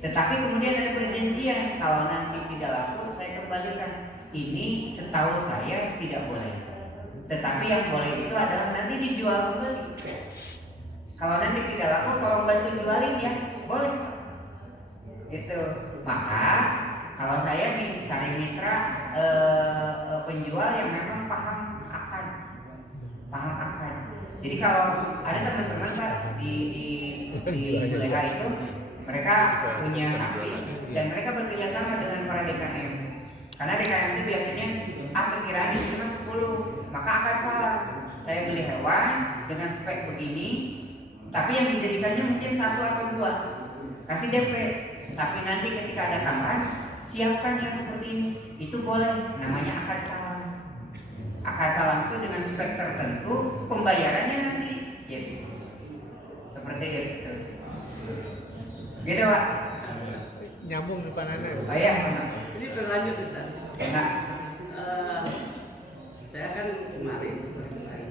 Tetapi kemudian ada perjanjian, kalau nanti tidak laku saya kembalikan. Ini setahu saya tidak boleh. Tetapi yang boleh itu adalah nanti dijual kembali. Kalau nanti tidak laku tolong bantu jualin ya, boleh. Itu. Maka kalau saya nih cari mitra penjual yang memang paham akan. Jadi kalau ada teman-teman Pak di Juleha itu, mereka punya sapi dan mereka bekerja sama dengan para DKM. Karena DKM itu biasanya perkiraan cuma 10, maka akan salah. Saya beli hewan dengan spek begini, tapi yang dijadikannya mungkin 1 atau 2, kasih DP. Tapi nanti ketika ada tambahan, siapkan yang seperti ini. Itu boleh, namanya akad salam. Akad salam itu dengan spek tertentu, pembayarannya nanti Gitu. Seperti itu. Gitu Pak. Nyambung depan Anda. Oh iya. Ini berlanjut Ustaz. Enak. Saya kan kemarin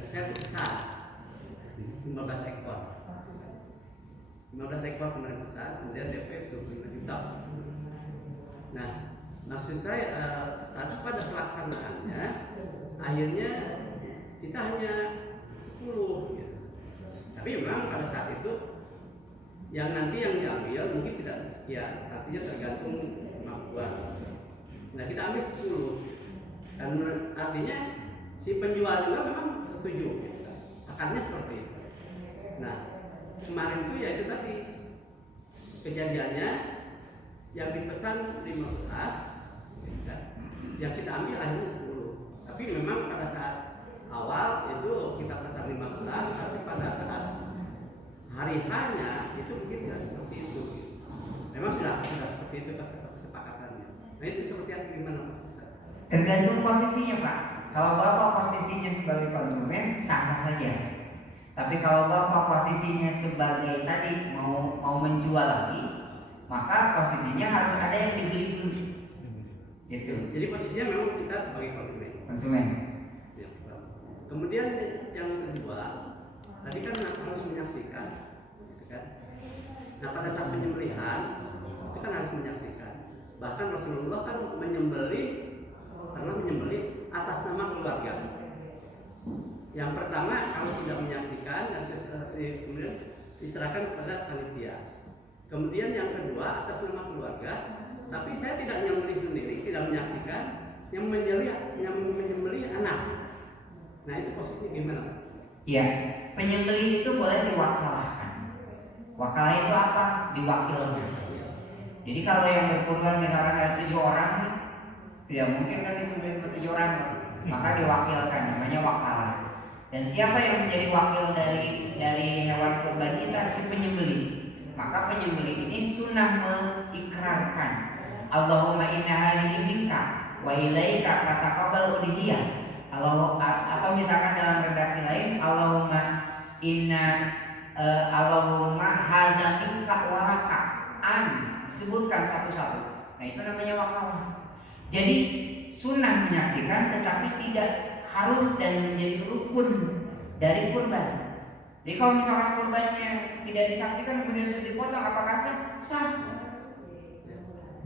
saya pesan 15 ekor. 15 ekor kemarin pesan, kemudian DP 25 juta. Nah, maksud saya tapi pada pelaksanaannya akhirnya kita hanya 10 gitu. Tapi memang pada saat itu yang nanti yang diambil mungkin tidak sekian, artinya tergantung kemampuan. Nah, kita ambil 10 dan artinya si penjual juga memang setuju gitu. Akarnya seperti itu. Nah, kemarin itu ya itu tadi kejadiannya yang dipesan 15 gitu kan. Yang kita ambil akhirnya 10. Tapi memang pada saat awal itu kita pesan 15, tapi pada saat hari hanya itu mungkin tidak seperti itu. Memang sudah seperti itu kesepakatannya. Nah itu seperti apa gimana Pak? Tergantung posisinya Pak. Kalau Bapak posisinya sebagai konsumen sah saja. Tapi kalau Bapak posisinya sebagai tadi mau menjual lagi, maka posisinya harus ada yang dibeli dulu. Gitu. Jadi posisinya memang kita sebagai Konsumen. ya, kemudian yang kedua, tadi kan harus menyaksikan, gitu kan? Nah pada saat penyembelihan itu kan harus menyaksikan. Bahkan Rasulullah kan pernah menyembelih atas nama keluarga. Yang pertama kalau tidak menyaksikan dan kemudian diserahkan kepada panitia. Kemudian yang kedua atas nama keluarga, tapi saya tidak menyembelih sendiri, tidak menyaksikan, yang menyembelih anak. Nah itu posisi gimana? Iya, penyembelih itu boleh diwakalahkan. Wakalah itu apa? Diwakilkan. Jadi kalau yang berkurban misalkan ada 7 orang, tidak mungkin kan disembelih 7 orang, maka diwakilkan, namanya wakalah. Dan siapa yang menjadi wakil dari hewan kurban kita? Si penyembelih. Maka penyembelih ini sunnah mengikrarkan Allahumma inna hadhihi minka wa ilaika fataqabbal udhiyah. Atau misalkan dalam redaksi lain Allahumma hadza minka wa laka an, sebutkan satu-satu. Nah itu namanya wakalah. Jadi sunnah menyaksikan tetapi tidak harus dan menjadi rukun dari kurban. Jadi kalau misalkan kurbannya tidak disaksikan kemudian sudah dipotong, apakah sah? Sah.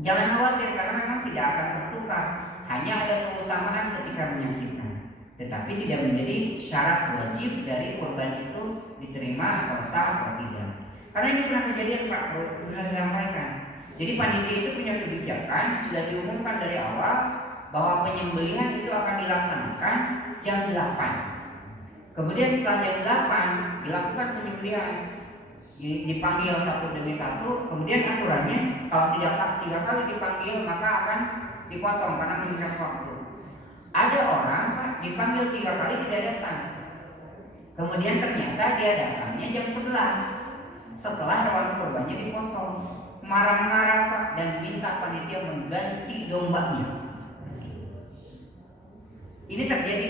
Jangan khawatir karena memang tidak akan tertukar. Hanya ada keutamaan ketika menyaksikan, tetapi tidak menjadi syarat wajib dari kurban itu diterima atau sah atau tidak. Karena ini pernah kejadian Pak, sudah disampaikan. Jadi panitia itu punya kebijakan, sudah diumumkan dari awal bahwa penyembelihan itu akan dilaksanakan jam 8. Kemudian setelah jam 8 dilakukan penyembelihan, dipanggil satu demi satu. Kemudian aturannya kalau tidak 3 kali dipanggil maka akan dipotong karena mengingat waktu. Ada orang Pak dipanggil 3 kali tidak datang. Kemudian ternyata dia datangnya jam 11 setelah hewan kurbannya dipotong. Marah-marah Pak dan minta panitia mengganti dombanya. Ini terjadi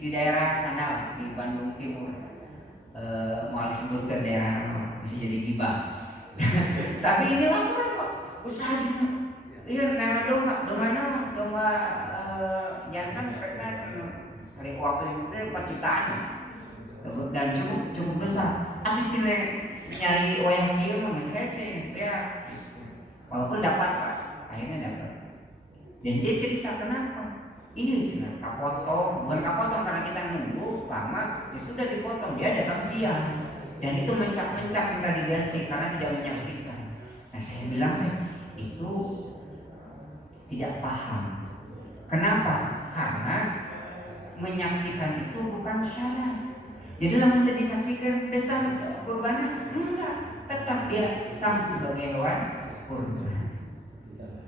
di daerah sana di Bandung Timur. Mau disebut ke daerah bisa jadi gibah. Tapi ini laporan kok usahanya. Iya, nama domba jantan seperti hari waktu itu 4 jutaan dan cukup besar. Tapi cile nyari wayang dia mah nggak ya. Walaupun dapat Pak, akhirnya dapat. Dan dia cerita kenapa? Ini cina kapotong, bukan kapotong karena kita nunggu lama, ya sudah dipotong. Dia datang siang dan itu mencak-mencak minta diganti karena tidak menyaksikan. Nah saya bilang itu tidak paham. Kenapa? Karena menyaksikan itu bukan syarat. Jadi namun tidak disaksikan besar kurbannya enggak, tetap dia sah sebagai hewan kurban.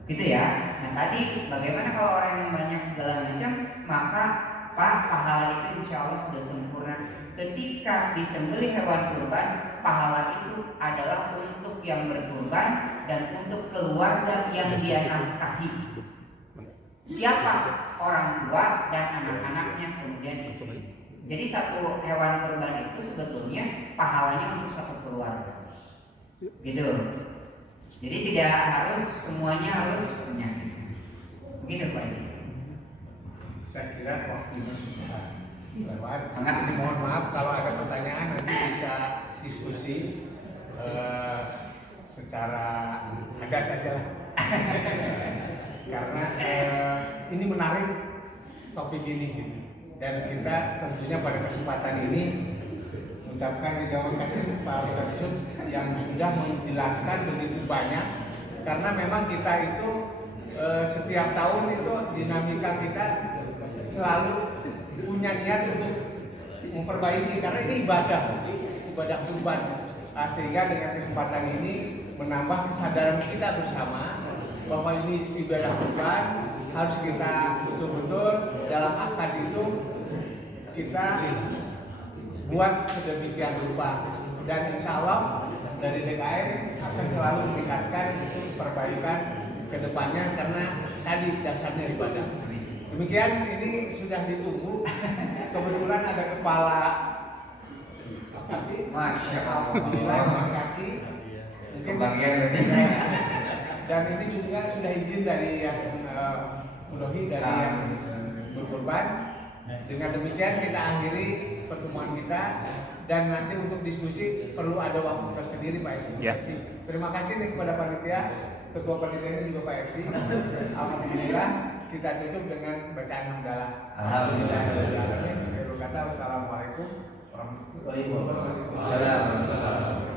Gitu ya. Nah tadi bagaimana kalau orang yang banyak segala macam, maka pahala itu insya Allah sudah sempurna. Ketika disembelih hewan kurban, pahala itu adalah untuk yang berkurban dan untuk keluarga yang dia nafkahi. Siapa? Orang tua dan anak-anaknya kemudian istri. Jadi satu hewan kurban itu sebetulnya pahalanya untuk satu keluarga. Gitu. Jadi tidak harus semuanya harus menyaksikan. Begitu Pak Haji. Saya kira waktunya sudah lewat. Enggak. Mohon maaf kalau ada pertanyaan nanti bisa diskusi secara adat aja lah. Karena ini menarik topik ini gitu. Dan kita tentunya pada kesempatan ini mengucapkan terima kasih Pak Ustadz Yusuf yang sudah menjelaskan begitu banyak, karena memang kita itu setiap tahun itu dinamika kita selalu punya niat untuk memperbaiki, karena ini ibadah kurban. Sehingga dengan kesempatan ini menambah kesadaran kita bersama bahwa ini ibadah kurban, harus kita betul-betul dalam akad itu kita buat sedemikian rupa, dan insya Allah dari DKM akan selalu meningkatkan perbaikan ke depannya karena tadi dasarnya ibadah. Demikian, ini sudah ditunggu. Kebetulan ada kepala sapi, alhamdulillah kaki, mungkin dan ini juga sudah izin dari yang Mudohi dari yang berkorban. Dengan demikian kita akhiri pertemuan kita, dan nanti untuk diskusi perlu ada waktu tersendiri Pak FC. Ya. Terima kasih nih kepada panitia, ketua panitianya juga Pak FC. Alhamdulillah kita tutup dengan bacaan hamdalah. Alhamdulillah. Kata wassalamualaikum warahmatullahi wabarakatuh. Waalaikumsalam.